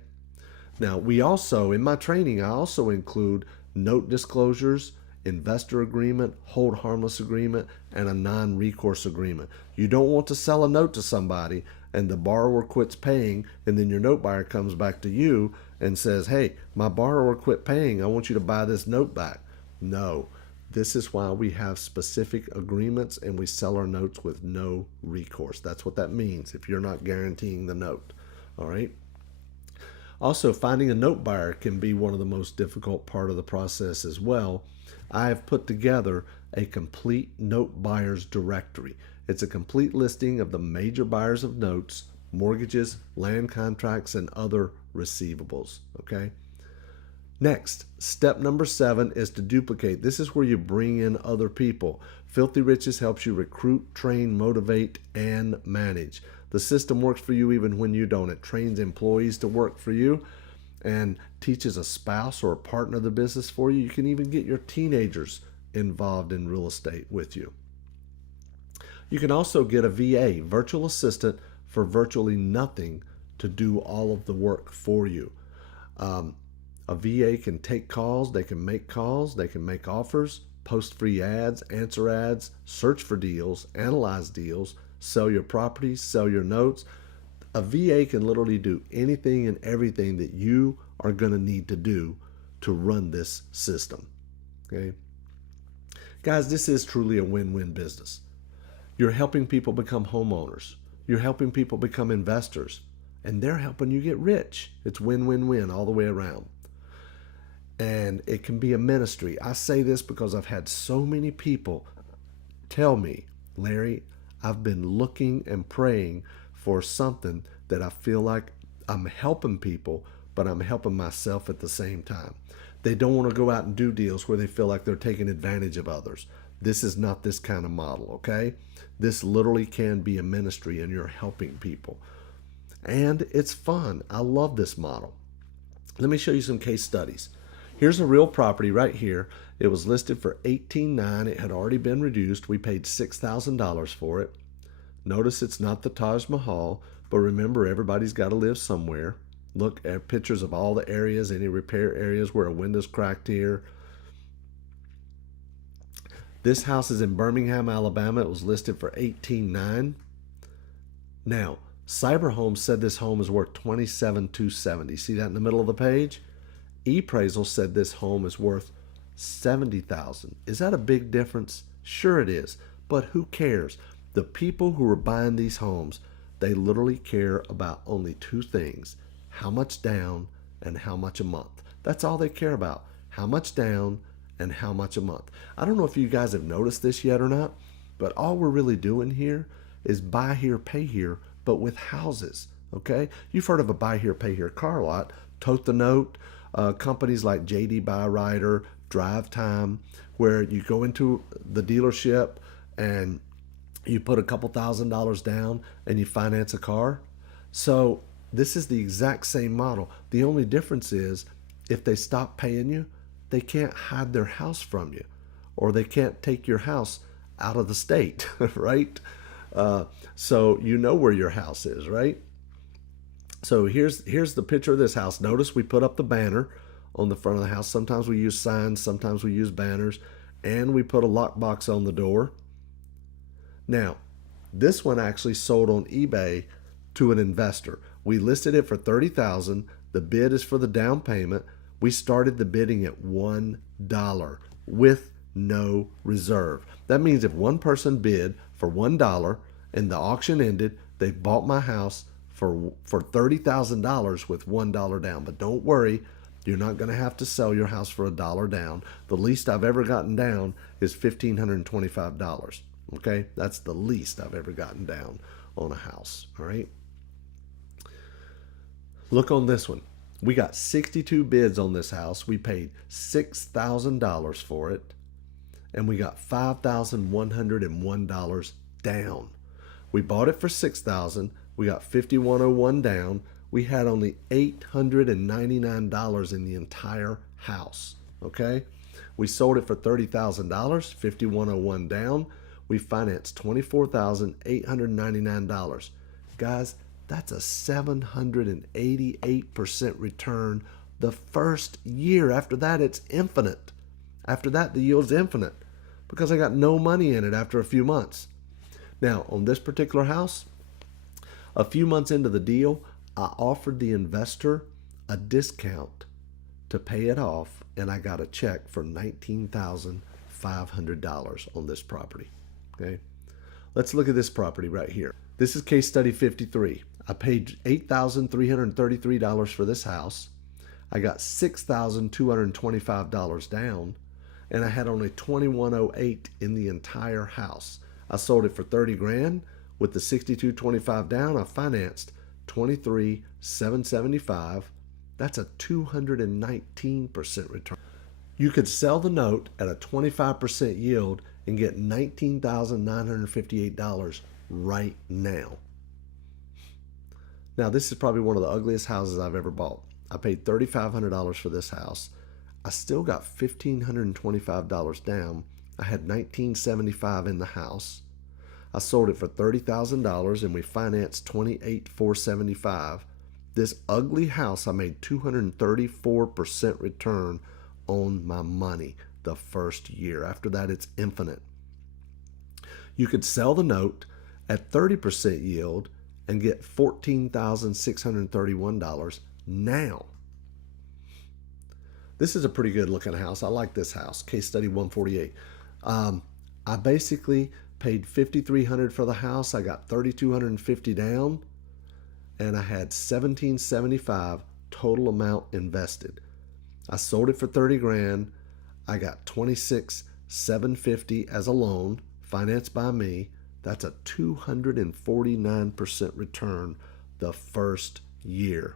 now we also, in my training, I also include note disclosures, investor agreement, hold harmless agreement, and a non-recourse agreement. You don't want to sell a note to somebody and the borrower quits paying, and then your note buyer comes back to you and says, hey, my borrower quit paying, I want you to buy this note back. No, this is why we have specific agreements and we sell our notes with no recourse. That's what that means if you're not guaranteeing the note. All right. Also, finding a note buyer can be one of the most difficult part of the process as well. I have put together a complete note buyers directory. It's a complete listing of the major buyers of notes, mortgages, land contracts, and other receivables. Okay. Next, step number 7 is to duplicate. This is where you bring in other people. Filthy Riches helps you recruit, train, motivate, and manage. The system works for you even when you don't. It trains employees to work for you and teaches a spouse or a partner of the business for you. You can even get your teenagers involved in real estate with you. You can also get a VA, virtual assistant, for virtually nothing to do all of the work for you. A VA can take calls, they can make offers, post free ads, answer ads, search for deals, analyze deals, sell your properties, sell your notes. A VA can literally do anything and everything that you are going to need to do to run this system. Okay? Guys, this is truly a win-win business. You're helping people become homeowners. You're helping people become investors. And they're helping you get rich. It's win-win-win all the way around. And it can be a ministry. I say this because I've had so many people tell me, Larry, I've been looking and praying for something that I feel like I'm helping people, but I'm helping myself at the same time. They don't want to go out and do deals where they feel like they're taking advantage of others. This is not this kind of model, okay? This literally can be a ministry and you're helping people. And it's fun. I love this model. Let me show you some case studies. Here's a real property right here. It was listed for $18,900. It had already been reduced. We paid $6,000 for it. Notice it's not the Taj Mahal, but remember, everybody's got to live somewhere. Look at pictures of all the areas, any repair areas where a window's cracked here. This house is in Birmingham, Alabama. It was listed for $18,900. Now, Cyber Home said this home is worth $27,270. See that in the middle of the page? ePraisal said this home is worth $70,000. Is that a big difference? Sure it is, but who cares? The people who are buying these homes, they literally care about only two things: how much down and how much a month. That's all they care about: how much down and how much a month. I don't know if you guys have noticed this yet or not, but all we're really doing here is buy here, pay here, but with houses. Okay, you've heard of a buy here, pay here car lot. Tote the Note, companies like JD Byrider, Drive Time, where you go into the dealership and you put a couple $1,000s down and you finance a car. So this is the exact same model. The only difference is if they stop paying you, they can't hide their house from you, or they can't take your house out of the state, right? So you know where your house is, right? So here's the picture of this house. Notice we put up the banner on the front of the house. Sometimes we use signs, sometimes we use banners, and we put a lockbox on the door. Now, this one actually sold on eBay to an investor. We listed it for $30,000. The bid is for the down payment. We started the bidding at $1 with no reserve. That means if one person bid for $1 and the auction ended, they bought my house for $30,000 with $1 down. But don't worry, you're not going to have to sell your house for $1 down. The least I've ever gotten down is $1,525. Okay, that's the least I've ever gotten down on a house. All right. Look on this one. We got 62 bids on this house. We paid $6,000 for it, and we got $5,101 down. We bought it for $6,000. We got $5,101 down. We had only $899 in the entire house. Okay, we sold it for $30,000, $5,101 down. We financed $24,899. Guys, that's a 788% return the first year. After that, it's infinite. After that, the yield's infinite because I got no money in it after a few months. Now, on this particular house, a few months into the deal, I offered the investor a discount to pay it off, and I got a check for $19,500 on this property. Okay, let's look at this property right here. This is case study 53. I paid $8,333 for this house. I got $6,225 down, and I had only $2,108 in the entire house. I sold it for $30,000 with the $6,225 down. I financed $23,775. That's a 219% return. You could sell the note at a 25% yield and get $19,958 right now. Now, this is probably one of the ugliest houses I've ever bought. I paid $3,500 for this house. I still got $1,525 down. I had $1,975 in the house. I sold it for $30,000 and we financed $28,475. This ugly house, I made 234% return on my money the first year. After that, it's infinite. You could sell the note at 30% yield and get $14,631 now. This is a pretty good looking house. I like this house. Case study 148. I basically paid $5,300 for the house. I got $3,250 down, and I had $1,775 total amount invested. I sold it for $30,000. I got $26,750 as a loan financed by me. That's a 249% return the first year.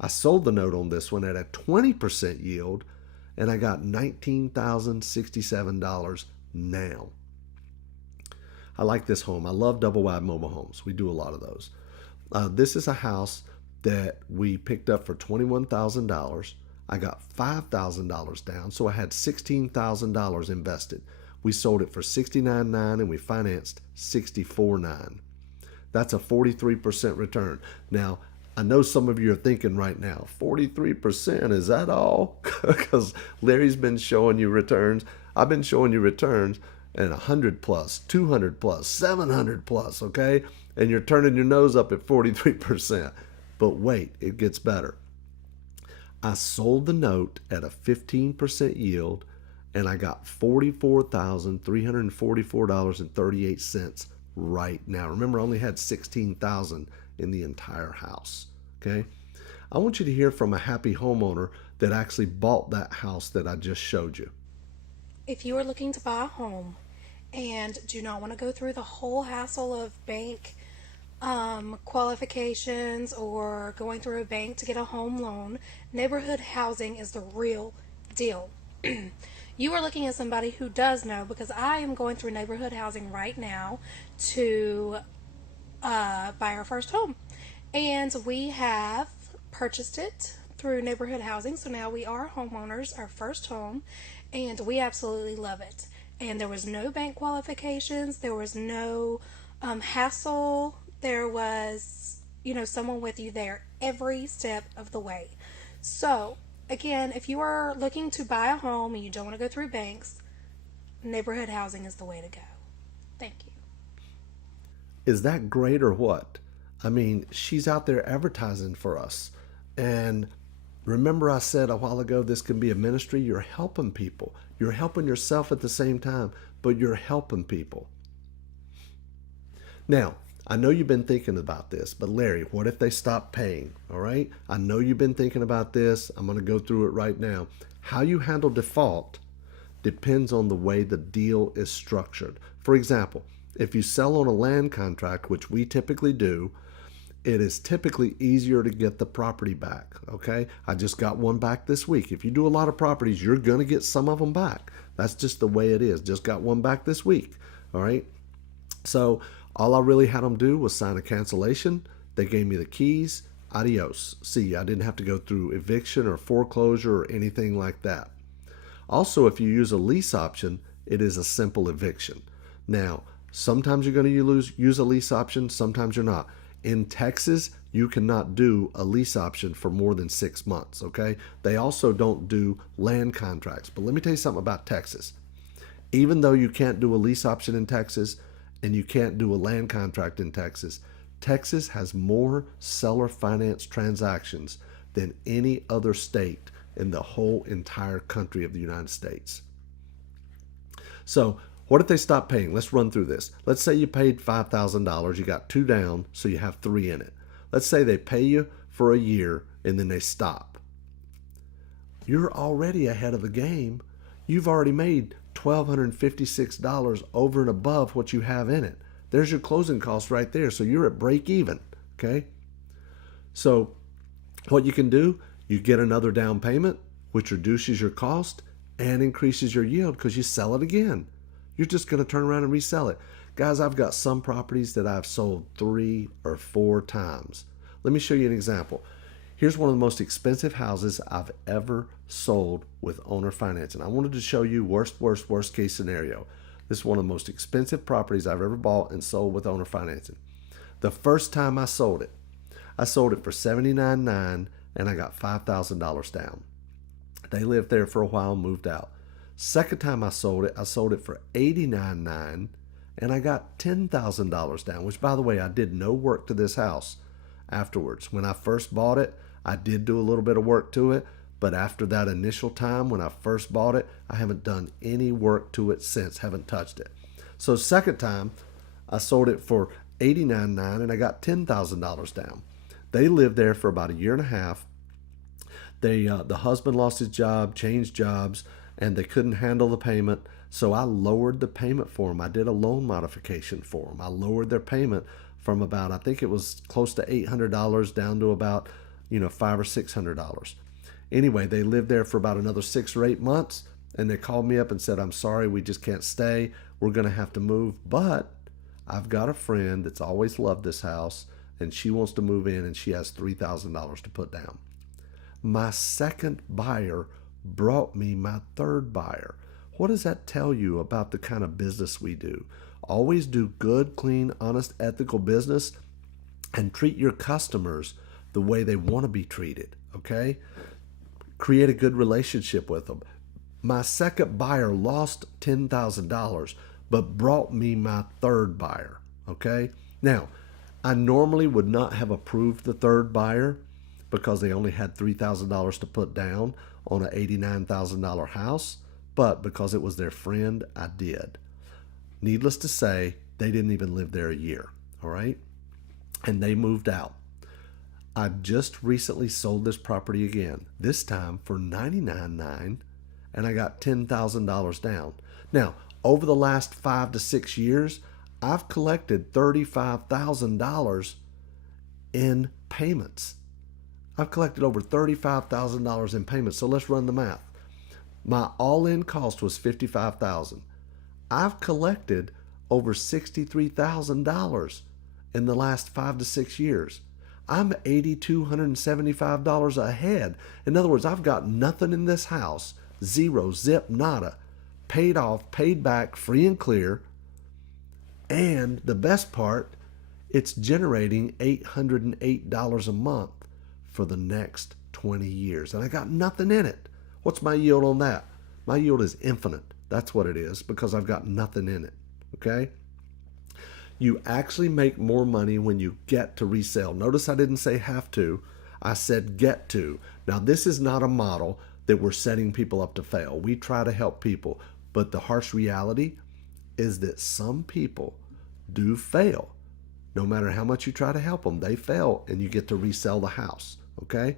I sold the note on this one at a 20% yield, and I got $19,067 now. I like this home. I love double wide mobile homes. We do a lot of those. This is a house that we picked up for $21,000. I got $5,000 down, so I had $16,000 invested. We sold it for $69,900 and we financed $64,900. That's a 43% return. Now, I know some of you are thinking right now, 43%, is that all? Because Larry's been showing you returns. I've been showing you returns and 100 plus, 200 plus, 700 plus, okay? And you're turning your nose up at 43%. But wait, it gets better. I sold the note at a 15% yield and I got $44,344.38 right now. Remember, I only had $16,000 in the entire house, okay? I want you to hear from a happy homeowner that actually bought that house that I just showed you. If you are looking to buy a home and do not want to go through the whole hassle of bank qualifications or going through a bank to get a home loan, neighborhood housing is the real deal. You are looking at somebody who does know, because I am going through neighborhood housing right now to buy our first home. And we have purchased it through neighborhood housing, so now we are homeowners, our first home, and we absolutely love it. And there was no bank qualifications, there was no hassle, there was, someone with you there every step of the way. So, again, if you are looking to buy a home and you don't want to go through banks, neighborhood housing is the way to go. Thank you. Is that great or what? I mean, she's out there advertising for us. And remember, I said a while ago, this can be a ministry. You're helping people. You're helping yourself at the same time, but you're helping people. Now, I know you've been thinking about this, but Larry, what if they stop paying? All right. I know you've been thinking about this. I'm going to go through it right now. How you handle default depends on the way the deal is structured. For example, if you sell on a land contract, which we typically do, it is typically easier to get the property back. Okay. I just got one back this week. If you do a lot of properties, you're going to get some of them back. That's just the way it is. Just got one back this week. All right. So all I really had them do was sign a cancellation. They gave me the keys. Adios. See, I didn't have to go through eviction or foreclosure or anything like that. Also, if you use a lease option, it is a simple eviction. Now, sometimes you're going to use a lease option, sometimes you're not. In Texas, you cannot do a lease option for more than 6 months, okay? They also don't do land contracts. But let me tell you something about Texas. Even though you can't do a lease option in Texas and you can't do a land contract in Texas, Texas has more seller finance transactions than any other state in the whole entire country of the United States. So, what if they stop paying? Let's run through this. Let's say you paid $5,000, you got 2 down, so you have 3 in it. Let's say they pay you for a year and then they stop. You're already ahead of the game. You've already made $1,256 over and above what you have in it. There's your closing costs right there. So you're at break even. Okay. So what you can do, you get another down payment, which reduces your cost and increases your yield because you sell it again. You're just going to turn around and resell it. Guys, I've got some properties that I've sold 3 or 4 times. Let me show you an example. Here's one of the most expensive houses I've ever sold with owner financing. I wanted to show you worst case scenario. This is one of the most expensive properties I've ever bought and sold with owner financing. The first time I sold it for $79,900 and I got $5,000 down. They lived there for a while and moved out. Second time I sold it for $89,900 and I got $10,000 down, which, by the way, I did no work to this house afterwards. When I first bought it, I did do a little bit of work to it, but after that initial time when I first bought it, I haven't done any work to it since, haven't touched it. So second time, I sold it for $89,900 and I got $10,000 down. They lived there for about a year and a half. The husband lost his job, changed jobs, and they couldn't handle the payment. So I lowered the payment for them. I did a loan modification for them. I lowered their payment from about, I think it was close to $800 down to about, $500 or $600. Anyway, they lived there for about another 6 or 8 months, and they called me up and said, I'm sorry, we just can't stay. We're going to have to move. But I've got a friend that's always loved this house, and she wants to move in, and she has $3,000 to put down. My second buyer brought me my third buyer. What does that tell you about the kind of business we do? Always do good, clean, honest, ethical business and treat your customers the way they want to be treated, okay? Create a good relationship with them. My second buyer lost $10,000 but brought me my third buyer, okay? Now, I normally would not have approved the third buyer because they only had $3,000 to put down on an $89,000 house, but because it was their friend, I did. Needless to say, they didn't even live there a year, all right? And they moved out. I just recently sold this property again, this time for $99,900, and I got $10,000 down. Now, over the last 5 to 6 years, I've collected $35,000 in payments. I've collected over $35,000 in payments. So let's run the math. My all-in cost was $55,000. I've collected over $63,000 in the last 5 to 6 years. I'm $8,275 ahead. In other words, I've got nothing in this house, zero, zip, nada, paid off, paid back, free and clear. And the best part, it's generating $808 a month for the next 20 years. And I got nothing in it. What's my yield on that? My yield is infinite. That's what it is, because I've got nothing in it. Okay? You actually make more money when you get to resell. Notice I didn't say have to. I said get to. Now, this is not a model that we're setting people up to fail. We try to help people. But the harsh reality is that some people do fail. No matter how much you try to help them, they fail, and you get to resell the house. Okay?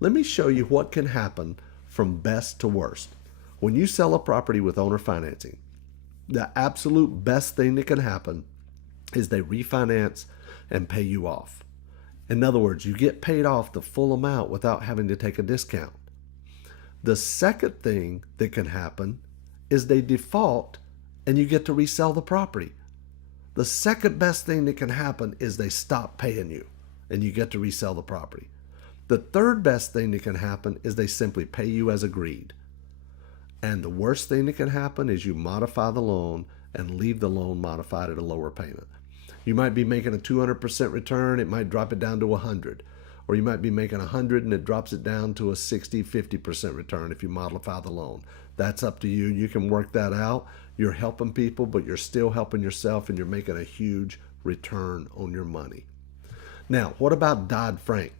Let me show you what can happen from best to worst. When you sell a property with owner financing, the absolute best thing that can happen is they refinance and pay you off. In other words, you get paid off the full amount without having to take a discount. The second thing that can happen is they default and you get to resell the property. The second best thing that can happen is they stop paying you and you get to resell the property. The third best thing that can happen is they simply pay you as agreed. And the worst thing that can happen is you modify the loan and leave the loan modified at a lower payment. You might be making a 200% return, it might drop it down to 100. Or you might be making 100 and it drops it down to a 60, 50% return if you modify the loan. That's up to you. You can work that out. You're helping people, but you're still helping yourself, and you're making a huge return on your money. Now, what about Dodd-Frank?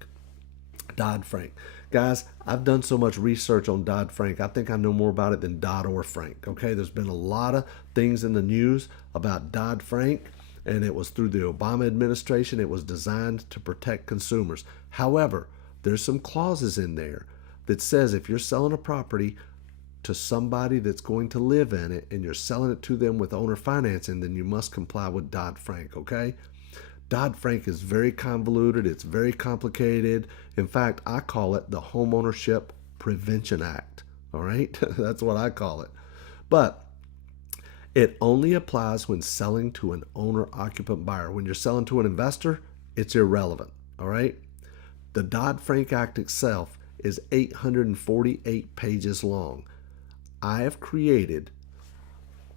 Dodd-Frank. Guys, I've done so much research on Dodd-Frank. I think I know more about it than Dodd or Frank. Okay, there's been a lot of things in the news about Dodd-Frank, and it was through the Obama administration. It was designed to protect consumers. However, there's some clauses in there that says if you're selling a property to somebody that's going to live in it and you're selling it to them with owner financing, then you must comply with Dodd-Frank, okay? Dodd-Frank is very convoluted. It's very complicated. In fact, I call it the Homeownership Prevention Act, all right? That's what I call it. But it only applies when selling to an owner-occupant buyer. When you're selling to an investor, it's irrelevant, all right? The Dodd-Frank Act itself is 848 pages long. I have created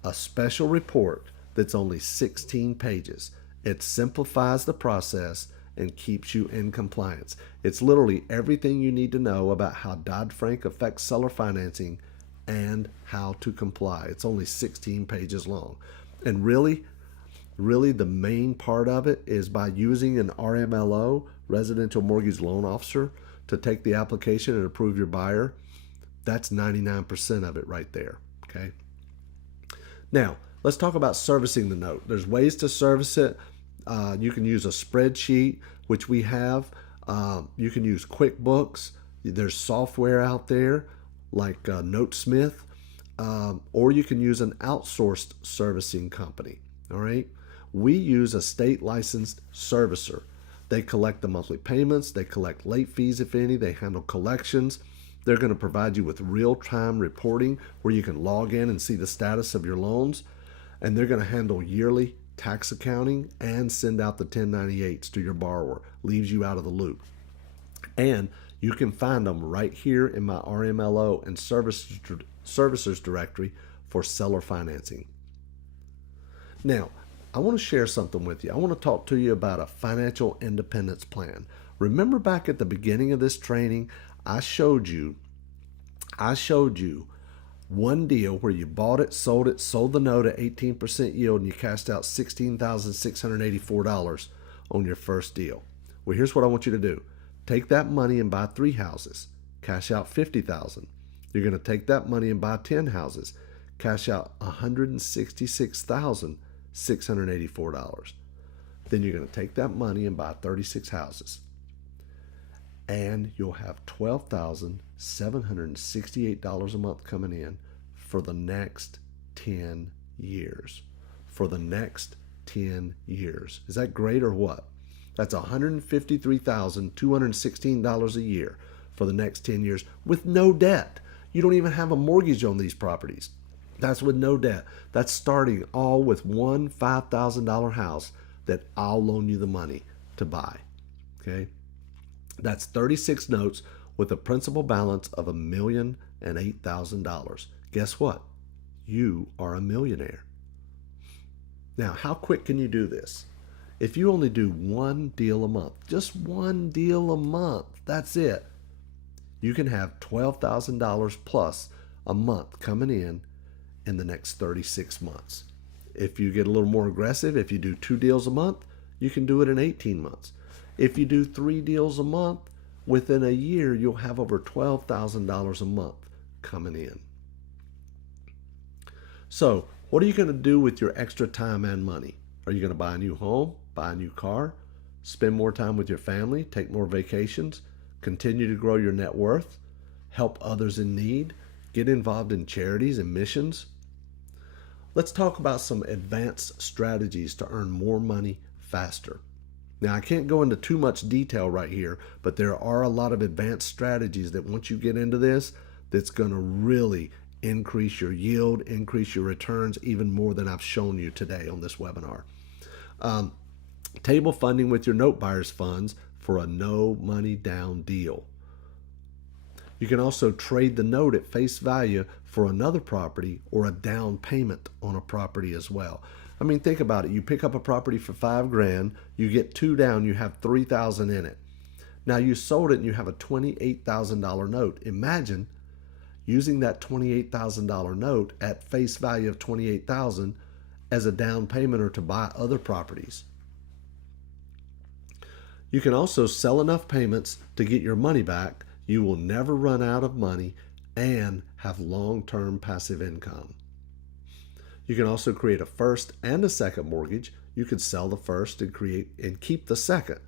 a special report that's only 16 pages. It simplifies the process and keeps you in compliance. It's literally everything you need to know about how Dodd-Frank affects seller financing and how to comply. It's only 16 pages long. And really the main part of it is by using an RMLO, Residential Mortgage Loan Officer, to take the application and approve your buyer. That's 99% of it right there, okay? Now, let's talk about servicing the note. There's ways to service it. You can use a spreadsheet, which we have. You can use QuickBooks. There's software out there like NoteSmith. or you can use an outsourced servicing company. All right. We use a state licensed servicer. They collect the monthly payments, they collect late fees, if any, they handle collections. They're going to provide you with real time reporting where you can log in and see the status of your loans. And they're going to handle yearly tax accounting and send out the 1098s to your borrower, leaves you out of the loop. And you can find them right here in my RMLO and servicers directory for seller financing. Now, I want to share something with you. I want to talk to you about a financial independence plan. Remember back at the beginning of this training, I showed you one deal where you bought it, sold the note at 18% yield, and you cashed out $16,684 on your first deal. Well, here's what I want you to do. Take that money and buy 3 houses, cash out $50,000. You're going to take that money and buy 10 houses, cash out $166,684. Then you're going to take that money and buy 36 houses, and you'll have $12,768 a month coming in for the next 10 years. For the next 10 years. Is that great or what? That's $153,216 a year for the next 10 years with no debt. You don't even have a mortgage on these properties. That's with no debt. That's starting all with one $5,000 house that I'll loan you the money to buy. Okay? That's 36 notes with a principal balance of $1,008,000. Guess what? You are a millionaire. Now, how quick can you do this? If you only do one deal a month, just one deal a month, that's it. You can have $12,000 plus a month coming in the next 36 months. If you get a little more aggressive, if you do 2 deals a month, you can do it in 18 months. If you do 3 deals a month, within a year, you'll have over $12,000 a month coming in. So, what are you going to do with your extra time and money? Are you going to buy a new home, buy a new car, spend more time with your family, take more vacations, continue to grow your net worth, help others in need, get involved in charities and missions? Let's talk about some advanced strategies to earn more money faster. Now, I can't go into too much detail right here, but there are a lot of advanced strategies that once you get into this, that's going to really increase your yield, increase your returns even more than I've shown you today on this webinar. Table funding with your note buyers funds for a no money down deal. You can also trade the note at face value for another property or a down payment on a property as well. I mean, think about it. You pick up a property for $5,000, you get 2 down, you have $3,000 in it. Now you sold it and you have a $28,000 note. Imagine using that $28,000 note at face value of $28,000 as a down payment or to buy other properties. You can also sell enough payments to get your money back. You will never run out of money and have long-term passive income. You can also create a first and a second mortgage. You could sell the first and keep the second.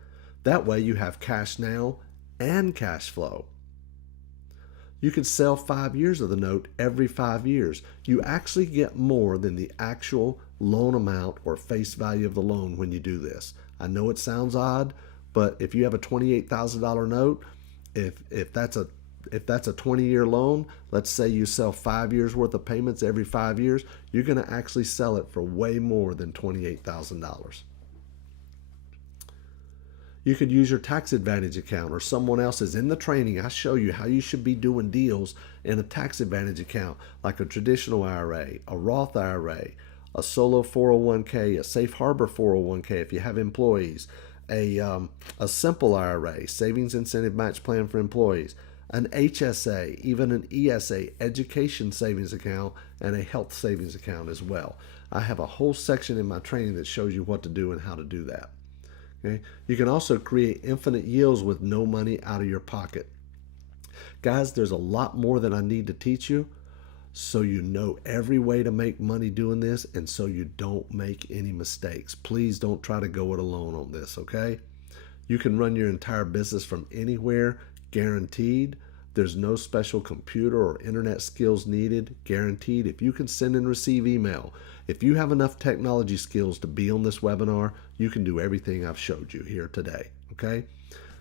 That way you have cash now and cash flow. You could sell 5 years of the note every 5 years. You actually get more than the actual loan amount or face value of the loan when you do this. I know it sounds odd, but if you have a $28,000 note, if that's a 20-year loan, let's say you sell 5 years worth of payments every 5 years, you're going to actually sell it for way more than $28,000. You could use your tax advantage account or someone else's. In the training, I show you how you should be doing deals in a tax advantage account, like a traditional IRA, a Roth IRA, a solo 401k, a safe harbor 401k if you have employees, a simple IRA, savings incentive match plan for employees, an HSA, even an ESA, education savings account, and a health savings account as well. I have a whole section in my training that shows you what to do and how to do that. Okay? You can also create infinite yields with no money out of your pocket. Guys, there's a lot more that I need to teach you so you know every way to make money doing this and so you don't make any mistakes. Please don't try to go it alone on this, okay? You can run your entire business from anywhere, guaranteed. There's no special computer or internet skills needed, guaranteed. If you can send and receive email, if you have enough technology skills to be on this webinar, you can do everything I've showed you here today, okay?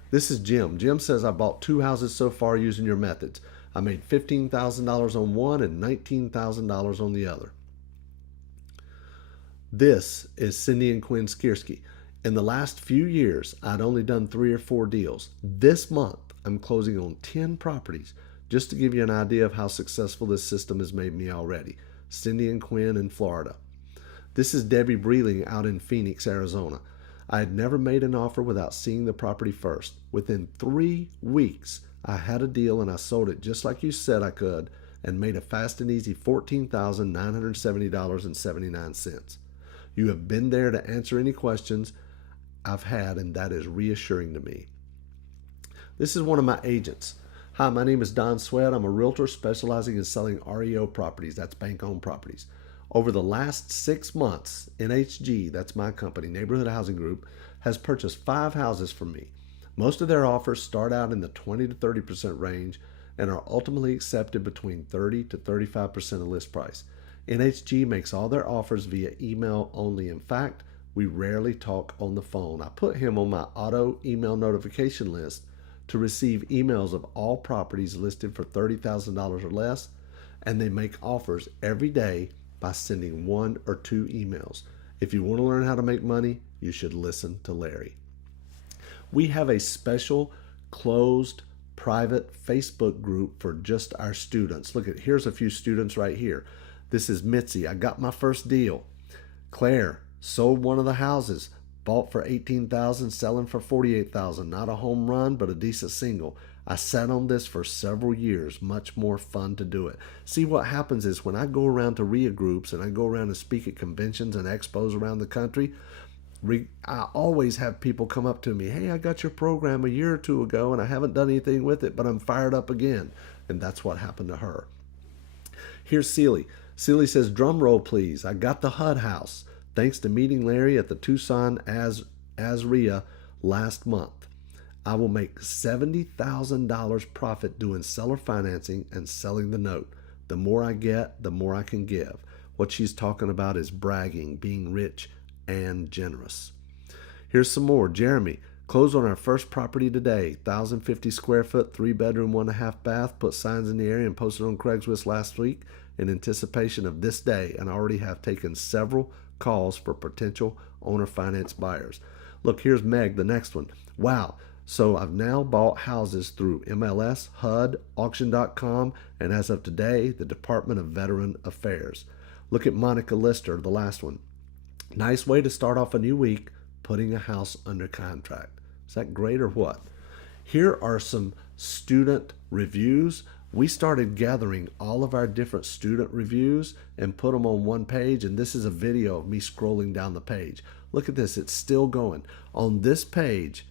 This is Jim. Jim says, I bought 2 houses so far using your methods. I made $15,000 on one and $19,000 on the other. This is Cindy and Quinn Skierski. In the last few years, I'd only done 3 or 4 deals. This month, I'm closing on 10 properties, just to give you an idea of how successful this system has made me already. Cindy and Quinn in Florida. This is Debbie Breeling out in Phoenix, Arizona. I had never made an offer without seeing the property first. Within 3 weeks, I had a deal and I sold it just like you said I could and made a fast and easy $14,970.79. You have been there to answer any questions I've had, and that is reassuring to me. This is one of my agents. Hi, my name is Don Sweat. I'm a realtor specializing in selling REO properties. That's bank-owned properties. Over the last 6 months, NHG, that's my company, Neighborhood Housing Group, has purchased 5 houses from me. Most of their offers start out in the 20 to 30% range and are ultimately accepted between 30 to 35% of list price. NHG makes all their offers via email only. In fact, we rarely talk on the phone. I put him on my auto email notification list to receive emails of all properties listed for $30,000 or less, and they make offers every day by sending 1 or 2 emails. If you want to learn how to make money, you should listen to Larry. We have a special closed private Facebook group for just our students. Look, here's a few students right here. This is Mitzi. I got my first deal. Claire sold one of the houses. Bought for $18,000, selling for $48,000. Not a home run, but a decent single. I sat on this for several years. Much more fun to do it. See, what happens is when I go around to REIA groups and I go around and speak at conventions and expos around the country, I always have people come up to me, hey, I got your program a year or 2 ago and I haven't done anything with it, but I'm fired up again. And that's what happened to her. Here's Celie. Celie says, drum roll please. I got the HUD house. Thanks to meeting Larry at the Tucson ASREA last month. I will make $70,000 profit doing seller financing and selling the note. The more I get, the more I can give. What she's talking about is bragging, being rich and generous. Here's some more. Jeremy, closed on our first property today. 1,050 square foot, 3-bedroom, 1.5 bath. Put signs in the area and posted on Craigslist last week in anticipation of this day, and already have taken several calls for potential owner finance buyers. Look, here's Meg, the next one. Wow. So I've now bought houses through MLS, HUD, auction.com, and as of today, the Department of Veteran Affairs. Look at Monica Lister, the last one. Nice way to start off a new week, putting a house under contract. Is that great or what? Here are some student reviews. We started gathering all of our different student reviews and put them on one page, and this is a video of me scrolling down the page. Look at this, it's still going. On this page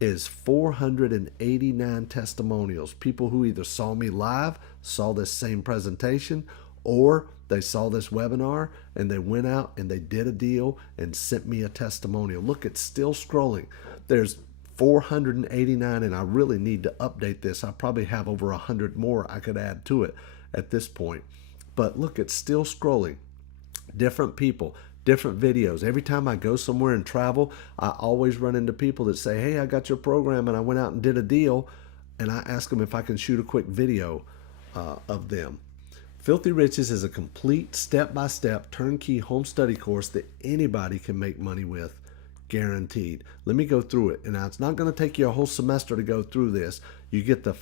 is 489 testimonials. People who either saw me live, saw this same presentation, or they saw this webinar and they went out and they did a deal and sent me a testimonial. Look, it's still scrolling. There's 489, and I really need to update this. I probably have over 100 more I could add to it at this point. But look, it's still scrolling. Different people, different videos. Every time I go somewhere and travel, I always run into people that say, hey, I got your program and I went out and did a deal, and I ask them if I can shoot a quick video of them. Filthy Riches is a complete step-by-step turnkey home study course that anybody can make money with, guaranteed. Let me go through it. And now it's not going to take you a whole semester to go through this. You get the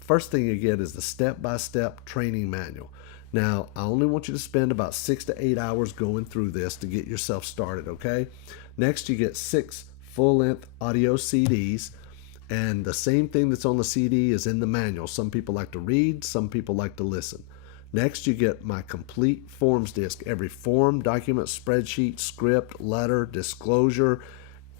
first thing you get is the step-by-step training manual. Now, I only want you to spend about 6 to 8 hours going through this to get yourself started, okay? Next, you get 6 full-length audio CDs, and the same thing that's on the CD is in the manual. Some people like to read, some people like to listen. Next, you get my complete forms disc. Every form, document, spreadsheet, script, letter, disclosure,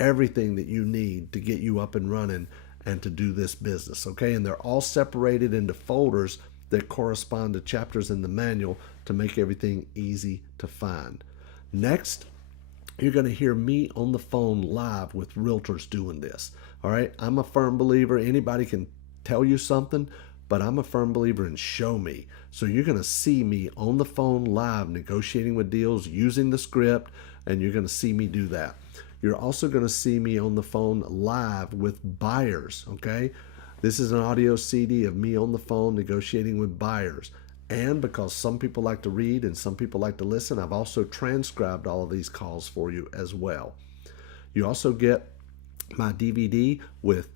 everything that you need to get you up and running and to do this business, okay? And they're all separated into folders that correspond to chapters in the manual to make everything easy to find. Next, you're going to hear me on the phone live with realtors doing this, all right? I'm a firm believer. Anybody can tell you something, but I'm a firm believer in show me. So you're going to see me on the phone live negotiating with deals using the script, and you're going to see me do that. You're also going to see me on the phone live with buyers, okay? This is an audio CD of me on the phone negotiating with buyers. And because some people like to read and some people like to listen, I've also transcribed all of these calls for you as well. You also get my DVD with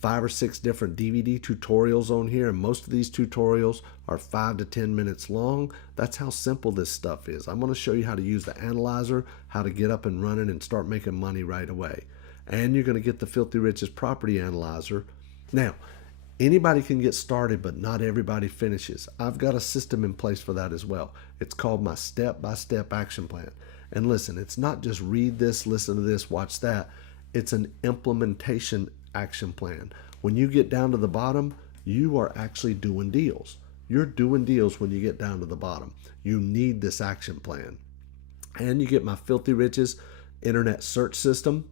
5 or 6 different DVD tutorials on here, and most of these tutorials are 5 to 10 minutes long. That's how simple this stuff is. I'm going to show you how to use the analyzer, how to get up and running and start making money right away. And you're going to get the Filthy Riches property analyzer. Now, anybody can get started, but not everybody finishes. I've got a system in place for that as well. It's called my step-by-step action plan. And listen, it's not just read this, listen to this, watch that. It's an implementation action plan. When you get down to the bottom, you are actually doing deals. You're doing deals when you get down to the bottom. You need this action plan. And you get my Filthy Riches internet search system.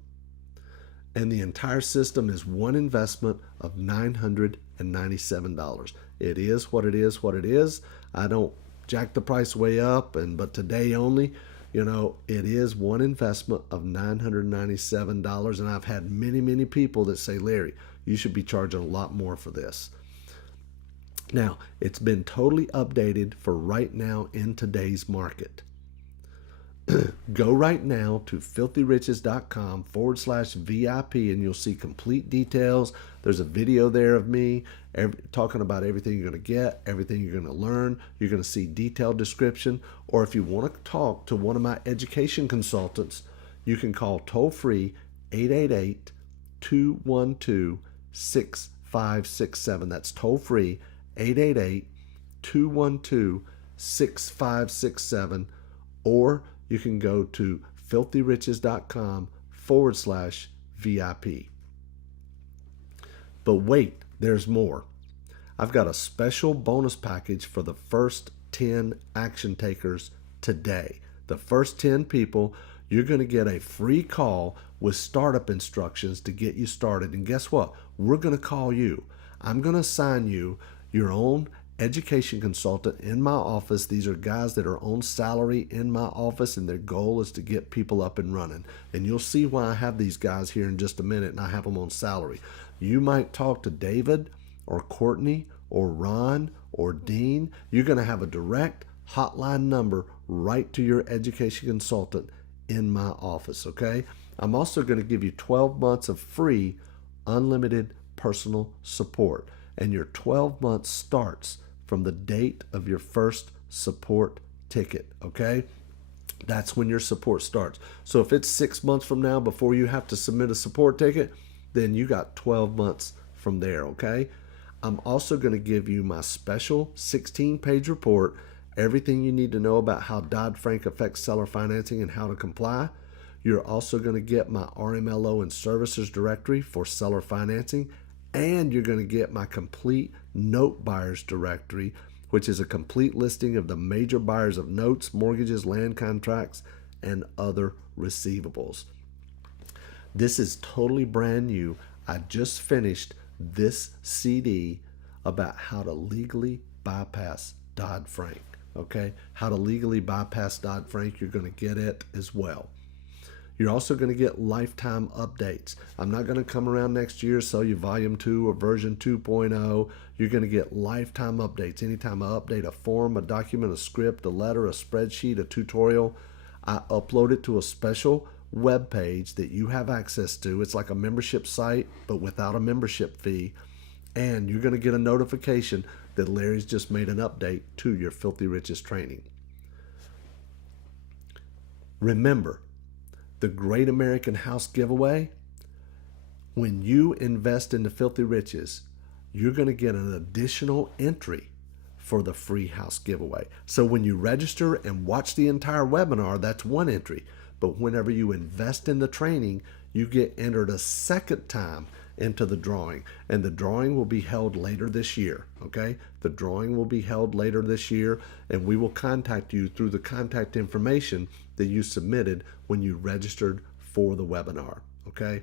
And the entire system is one investment of $997. It is what it is, what it is. I don't jack the price way up, but today only, it is one investment of $997. And I've had many people that say, Larry, you should be charging a lot more for this. Now, it's been totally updated for right now in today's market. Go right now to filthyriches.com/VIP and you'll see complete details. There's a video there of me talking about everything you're going to get, everything you're going to learn. You're going to see detailed description. Or if you want to talk to one of my education consultants, you can call toll-free 888-212-6567. That's toll-free 888-212-6567. Or you can go to filthyriches.com/VIP. But wait, there's more. I've got a special bonus package for the first 10 action takers today. The first 10 people, you're going to get a free call with startup instructions to get you started. And guess what? We're going to call you. I'm going to assign you your own education consultant in my office. These are guys that are on salary in my office, and their goal is to get people up and running. And you'll see why I have these guys here in just a minute, and I have them on salary. You might talk to David or Courtney or Ron or Dean. You're going to have a direct hotline number right to your education consultant in my office, okay? I'm also going to give you 12 months of free, unlimited personal support. And your 12 months starts from the date of your first support ticket, okay? That's when your support starts. So if it's 6 months from now before you have to submit a support ticket, then you got 12 months from there, okay? I'm also going to give you my special 16-page report, everything you need to know about how Dodd-Frank affects seller financing and how to comply. You're also going to get my RMLO and servicers directory for seller financing, and you're going to get my complete note buyers directory, which is a complete listing of the major buyers of notes, mortgages, land contracts, and other receivables. This is totally brand new. I just finished this CD about how to legally bypass Dodd-Frank, okay? How to legally bypass Dodd-Frank. You're going to get it as well. You're also going to get lifetime updates. I'm not going to come around next year sell you volume 2 or version 2.0. You're going to get lifetime updates. Anytime I update a form, a document, a script, a letter, a spreadsheet, a tutorial, I upload it to a special web page that you have access to. It's like a membership site, but without a membership fee. And you're going to get a notification that Larry's just made an update to your Filthy Riches training. Remember, the Great American House Giveaway, when you invest in the Filthy Riches, you're going to get an additional entry for the free house giveaway. So when you register and watch the entire webinar, that's one entry. But whenever you invest in the training, you get entered a second time into the drawing. And the drawing will be held later this year, okay? The drawing will be held later this year, and we will contact you through the contact information that you submitted when you registered for the webinar, okay?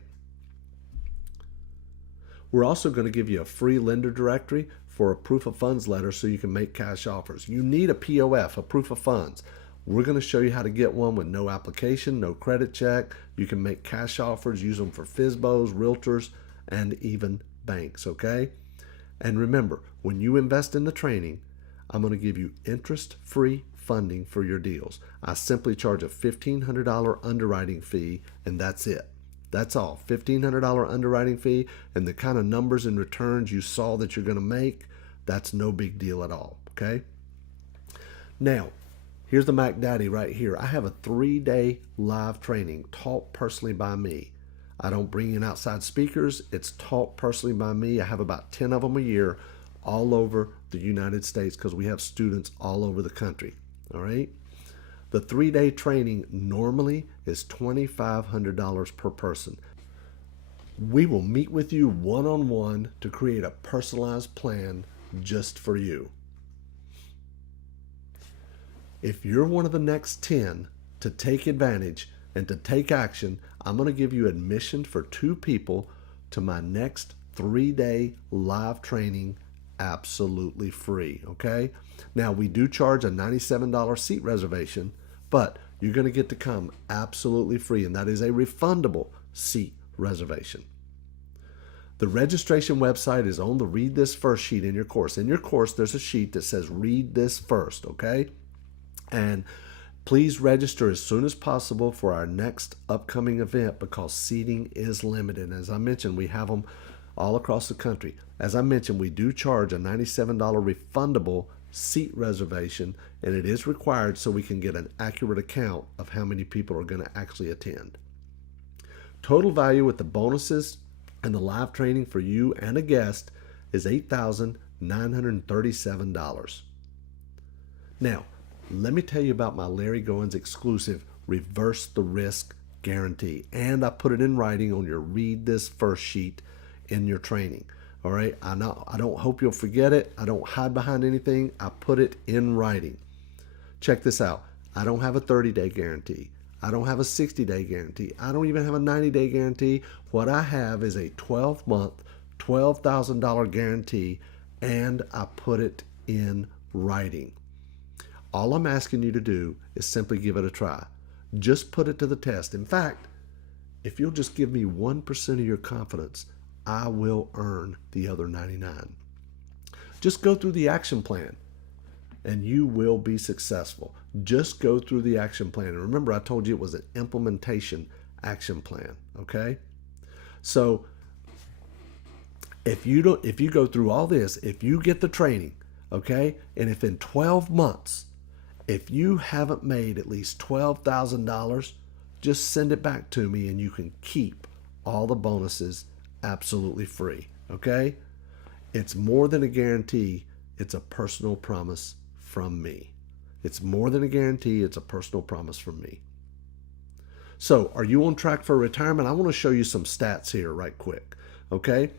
We're also going to give you a free lender directory for a proof of funds letter so you can make cash offers. You need a POF, a proof of funds. We're going to show you how to get one with no application, no credit check. You can make cash offers, use them for FSBOs, realtors, and even banks, okay? And remember, when you invest in the training, I'm going to give you interest-free funding for your deals. I simply charge a $1,500 underwriting fee, and that's it. That's all. $1,500 underwriting fee, and the kind of numbers and returns you saw that you're going to make, that's no big deal at all, okay? Now, here's the Mac Daddy right here. I have a 3-day live training taught personally by me. I don't bring in outside speakers. It's taught personally by me. I have about 10 of them a year all over the United States because we have students all over the country, all right? The 3-day training normally is $2,500 per person. We will meet with you one-on-one to create a personalized plan just for you. If you're one of the next 10 to take advantage and to take action, I'm going to give you admission for 2 people to my next 3-day live training absolutely free, okay? Now, we do charge a $97 seat reservation, but you're going to get to come absolutely free, and that is a refundable seat reservation. The registration website is on the Read This First sheet in your course. In your course, there's a sheet that says Read This First, okay? And please register as soon as possible for our next upcoming event because seating is limited. As I mentioned, we have them all across the country. As I mentioned, we do charge a $97 refundable seat reservation, and it is required so we can get an accurate account of how many people are going to actually attend. Total value with the bonuses and the live training for you and a guest is $8,937. Now, let me tell you about my Larry Goins exclusive Reverse the Risk guarantee. And I put it in writing on your Read This First sheet in your training. All right, I don't hope you'll forget it. I don't hide behind anything. I put it in writing. Check this out. I don't have a 30-day guarantee. I don't have a 60-day guarantee. I don't even have a 90-day guarantee. What I have is a 12-month, $12,000 guarantee, and I put it in writing. All I'm asking you to do is simply give it a try. Just put it to the test. In fact, if you'll just give me 1% of your confidence, I will earn the other 99. Just go through the action plan and you will be successful. Just go through the action plan. And remember, I told you it was an implementation action plan, okay? So if you go through all this, if you get the training, okay, and if in 12 months, if you haven't made at least $12,000, just send it back to me and you can keep all the bonuses absolutely free, okay? It's more than a guarantee. It's a personal promise from me. It's more than a guarantee. It's a personal promise from me. So, are you on track for retirement? I want to show you some stats here right quick, okay?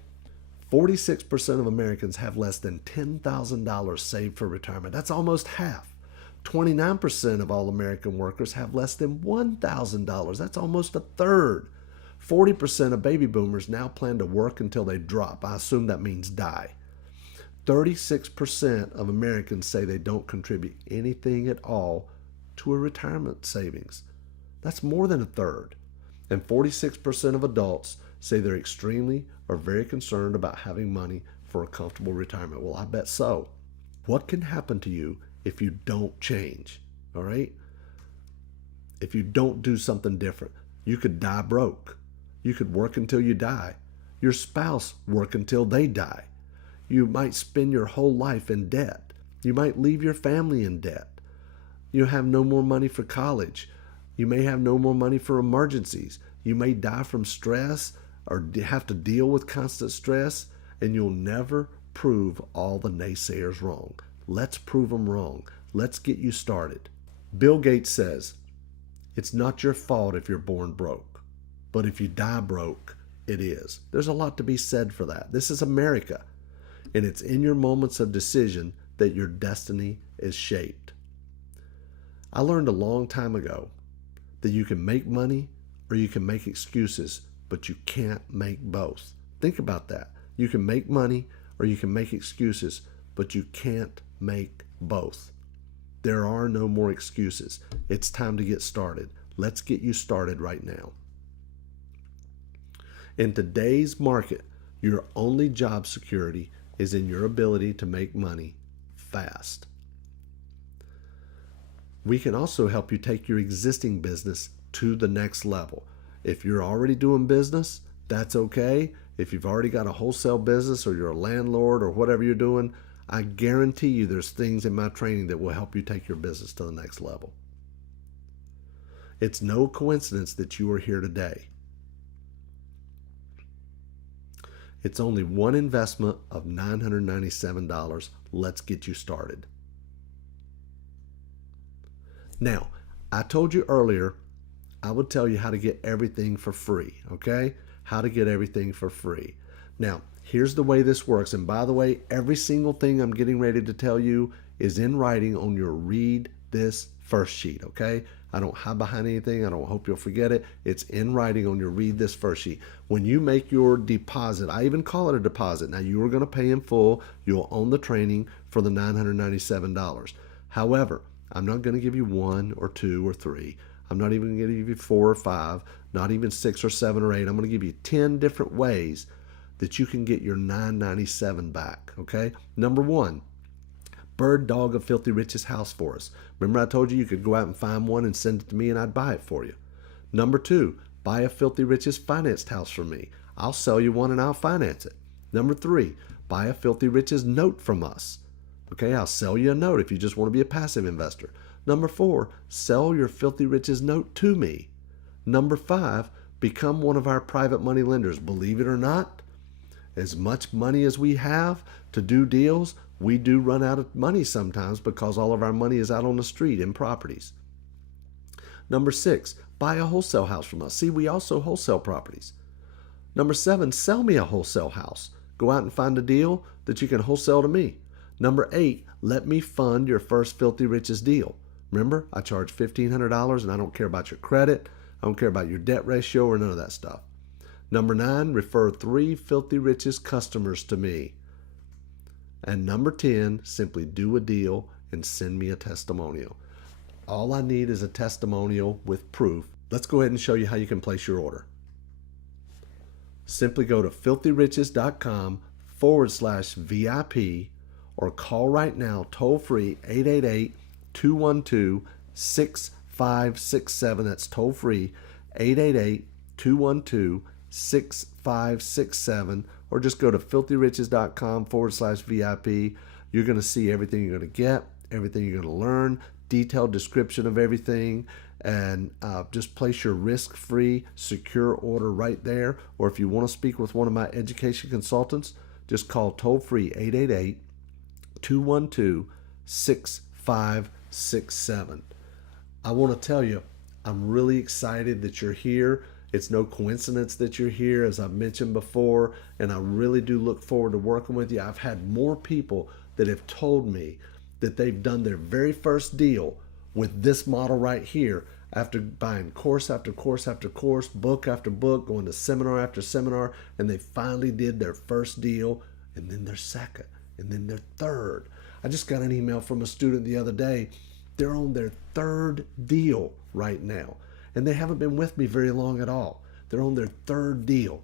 46% of Americans have less than $10,000 saved for retirement. That's almost half. 29% of all American workers have less than $1,000. That's almost a third. 40% of baby boomers now plan to work until they drop. I assume that means die. 36% of Americans say they don't contribute anything at all to a retirement savings. That's more than a third. And 46% of adults say they're extremely or very concerned about having money for a comfortable retirement. Well, I bet so. What can happen to you if you don't change? All right? If you don't do something different, you could die broke. You could work until you die. Your spouse work until they die. You might spend your whole life in debt. You might leave your family in debt. You have no more money for college. You may have no more money for emergencies. You may die from stress or have to deal with constant stress, and you'll never prove all the naysayers wrong. Let's prove them wrong. Let's get you started. Bill Gates says, it's not your fault if you're born broke. But if you die broke, it is. There's a lot to be said for that. This is America, and it's in your moments of decision that your destiny is shaped. I learned a long time ago that you can make money or you can make excuses, but you can't make both. Think about that. You can make money or you can make excuses, but you can't make both. There are no more excuses. It's time to get started. Let's get you started right now. In today's market, your only job security is in your ability to make money fast. We can also help you take your existing business to the next level. If you're already doing business, that's okay. If you've already got a wholesale business or you're a landlord or whatever you're doing, I guarantee you there's things in my training that will help you take your business to the next level. It's no coincidence that you are here today. It's only one investment of $997. Let's get you started. Now, I told you earlier, I would tell you how to get everything for free, okay? How to get everything for free. Now, here's the way this works. And by the way, every single thing I'm getting ready to tell you is in writing on your Read This First sheet, okay? I don't hide behind anything. I don't hope you'll forget it. It's in writing on your Read This First sheet. When you make your deposit, I even call it a deposit. Now, you are going to pay in full. You'll own the training for the $997. However, I'm not going to give you 1 or 2 or 3. I'm not even going to give you 4 or 5, not even 6 or 7 or 8. I'm going to give you 10 different ways that you can get your $997 back, okay? Number 1, bird dog a Filthy Rich's house for us. Remember I told you you could go out and find one and send it to me and I'd buy it for you. Number 2, buy a Filthy Rich's financed house from me. I'll sell you one and I'll finance it. Number 3, buy a Filthy Rich's note from us. Okay, I'll sell you a note if you just want to be a passive investor. Number 4, sell your Filthy Rich's note to me. Number 5, become one of our private money lenders. Believe it or not, as much money as we have to do deals, we do run out of money sometimes because all of our money is out on the street in properties. Number 6, buy a wholesale house from us. See, we also wholesale properties. Number 7, sell me a wholesale house. Go out and find a deal that you can wholesale to me. Number 8, let me fund your first Filthy Rich's deal. Remember, I charge $1,500 and I don't care about your credit. I don't care about your debt ratio or none of that stuff. Number 9, refer 3 Filthy Rich's customers to me. And number 10, simply do a deal and send me a testimonial. All I need is a testimonial with proof. Let's go ahead and show you how you can place your order. Simply go to filthyriches.com/VIP or call right now toll free 888-212-6567. That's toll free 888-212-6567, or just go to filthyriches.com/VIP. You're going to see everything you're going to get, everything you're going to learn, detailed description of everything, and just place your risk-free, secure order right there. Or if you want to speak with one of my education consultants, just call toll-free 888-212-6567. I want to tell you, I'm really excited that you're here. It's no coincidence that you're here, as I've mentioned before, and I really do look forward to working with you. I've had more people that have told me that they've done their very first deal with this model right here after buying course after course after course, book after book, going to seminar after seminar, and they finally did their first deal, and then their second, and then their third. I just got an email from a student the other day. They're on their third deal right now, and they haven't been with me very long at all. They're on their third deal,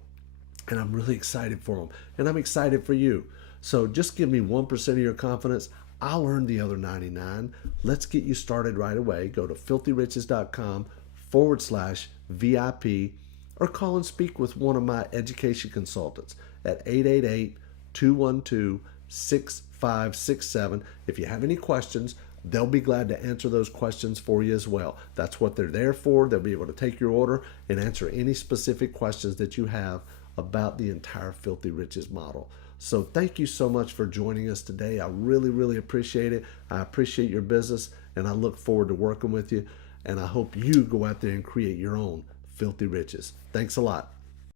and I'm really excited for them, and I'm excited for you. So just give me 1% of your confidence. I'll earn the other 99. Let's get you started right away. Go to filthyriches.com/VIP or call and speak with one of my education consultants at 888-212-6567. If you have any questions, they'll be glad to answer those questions for you as well. That's what they're there for. They'll be able to take your order and answer any specific questions that you have about the entire Filthy Riches model. So thank you so much for joining us today. I really, really appreciate it. I appreciate your business, and I look forward to working with you. And I hope you go out there and create your own Filthy Riches. Thanks a lot.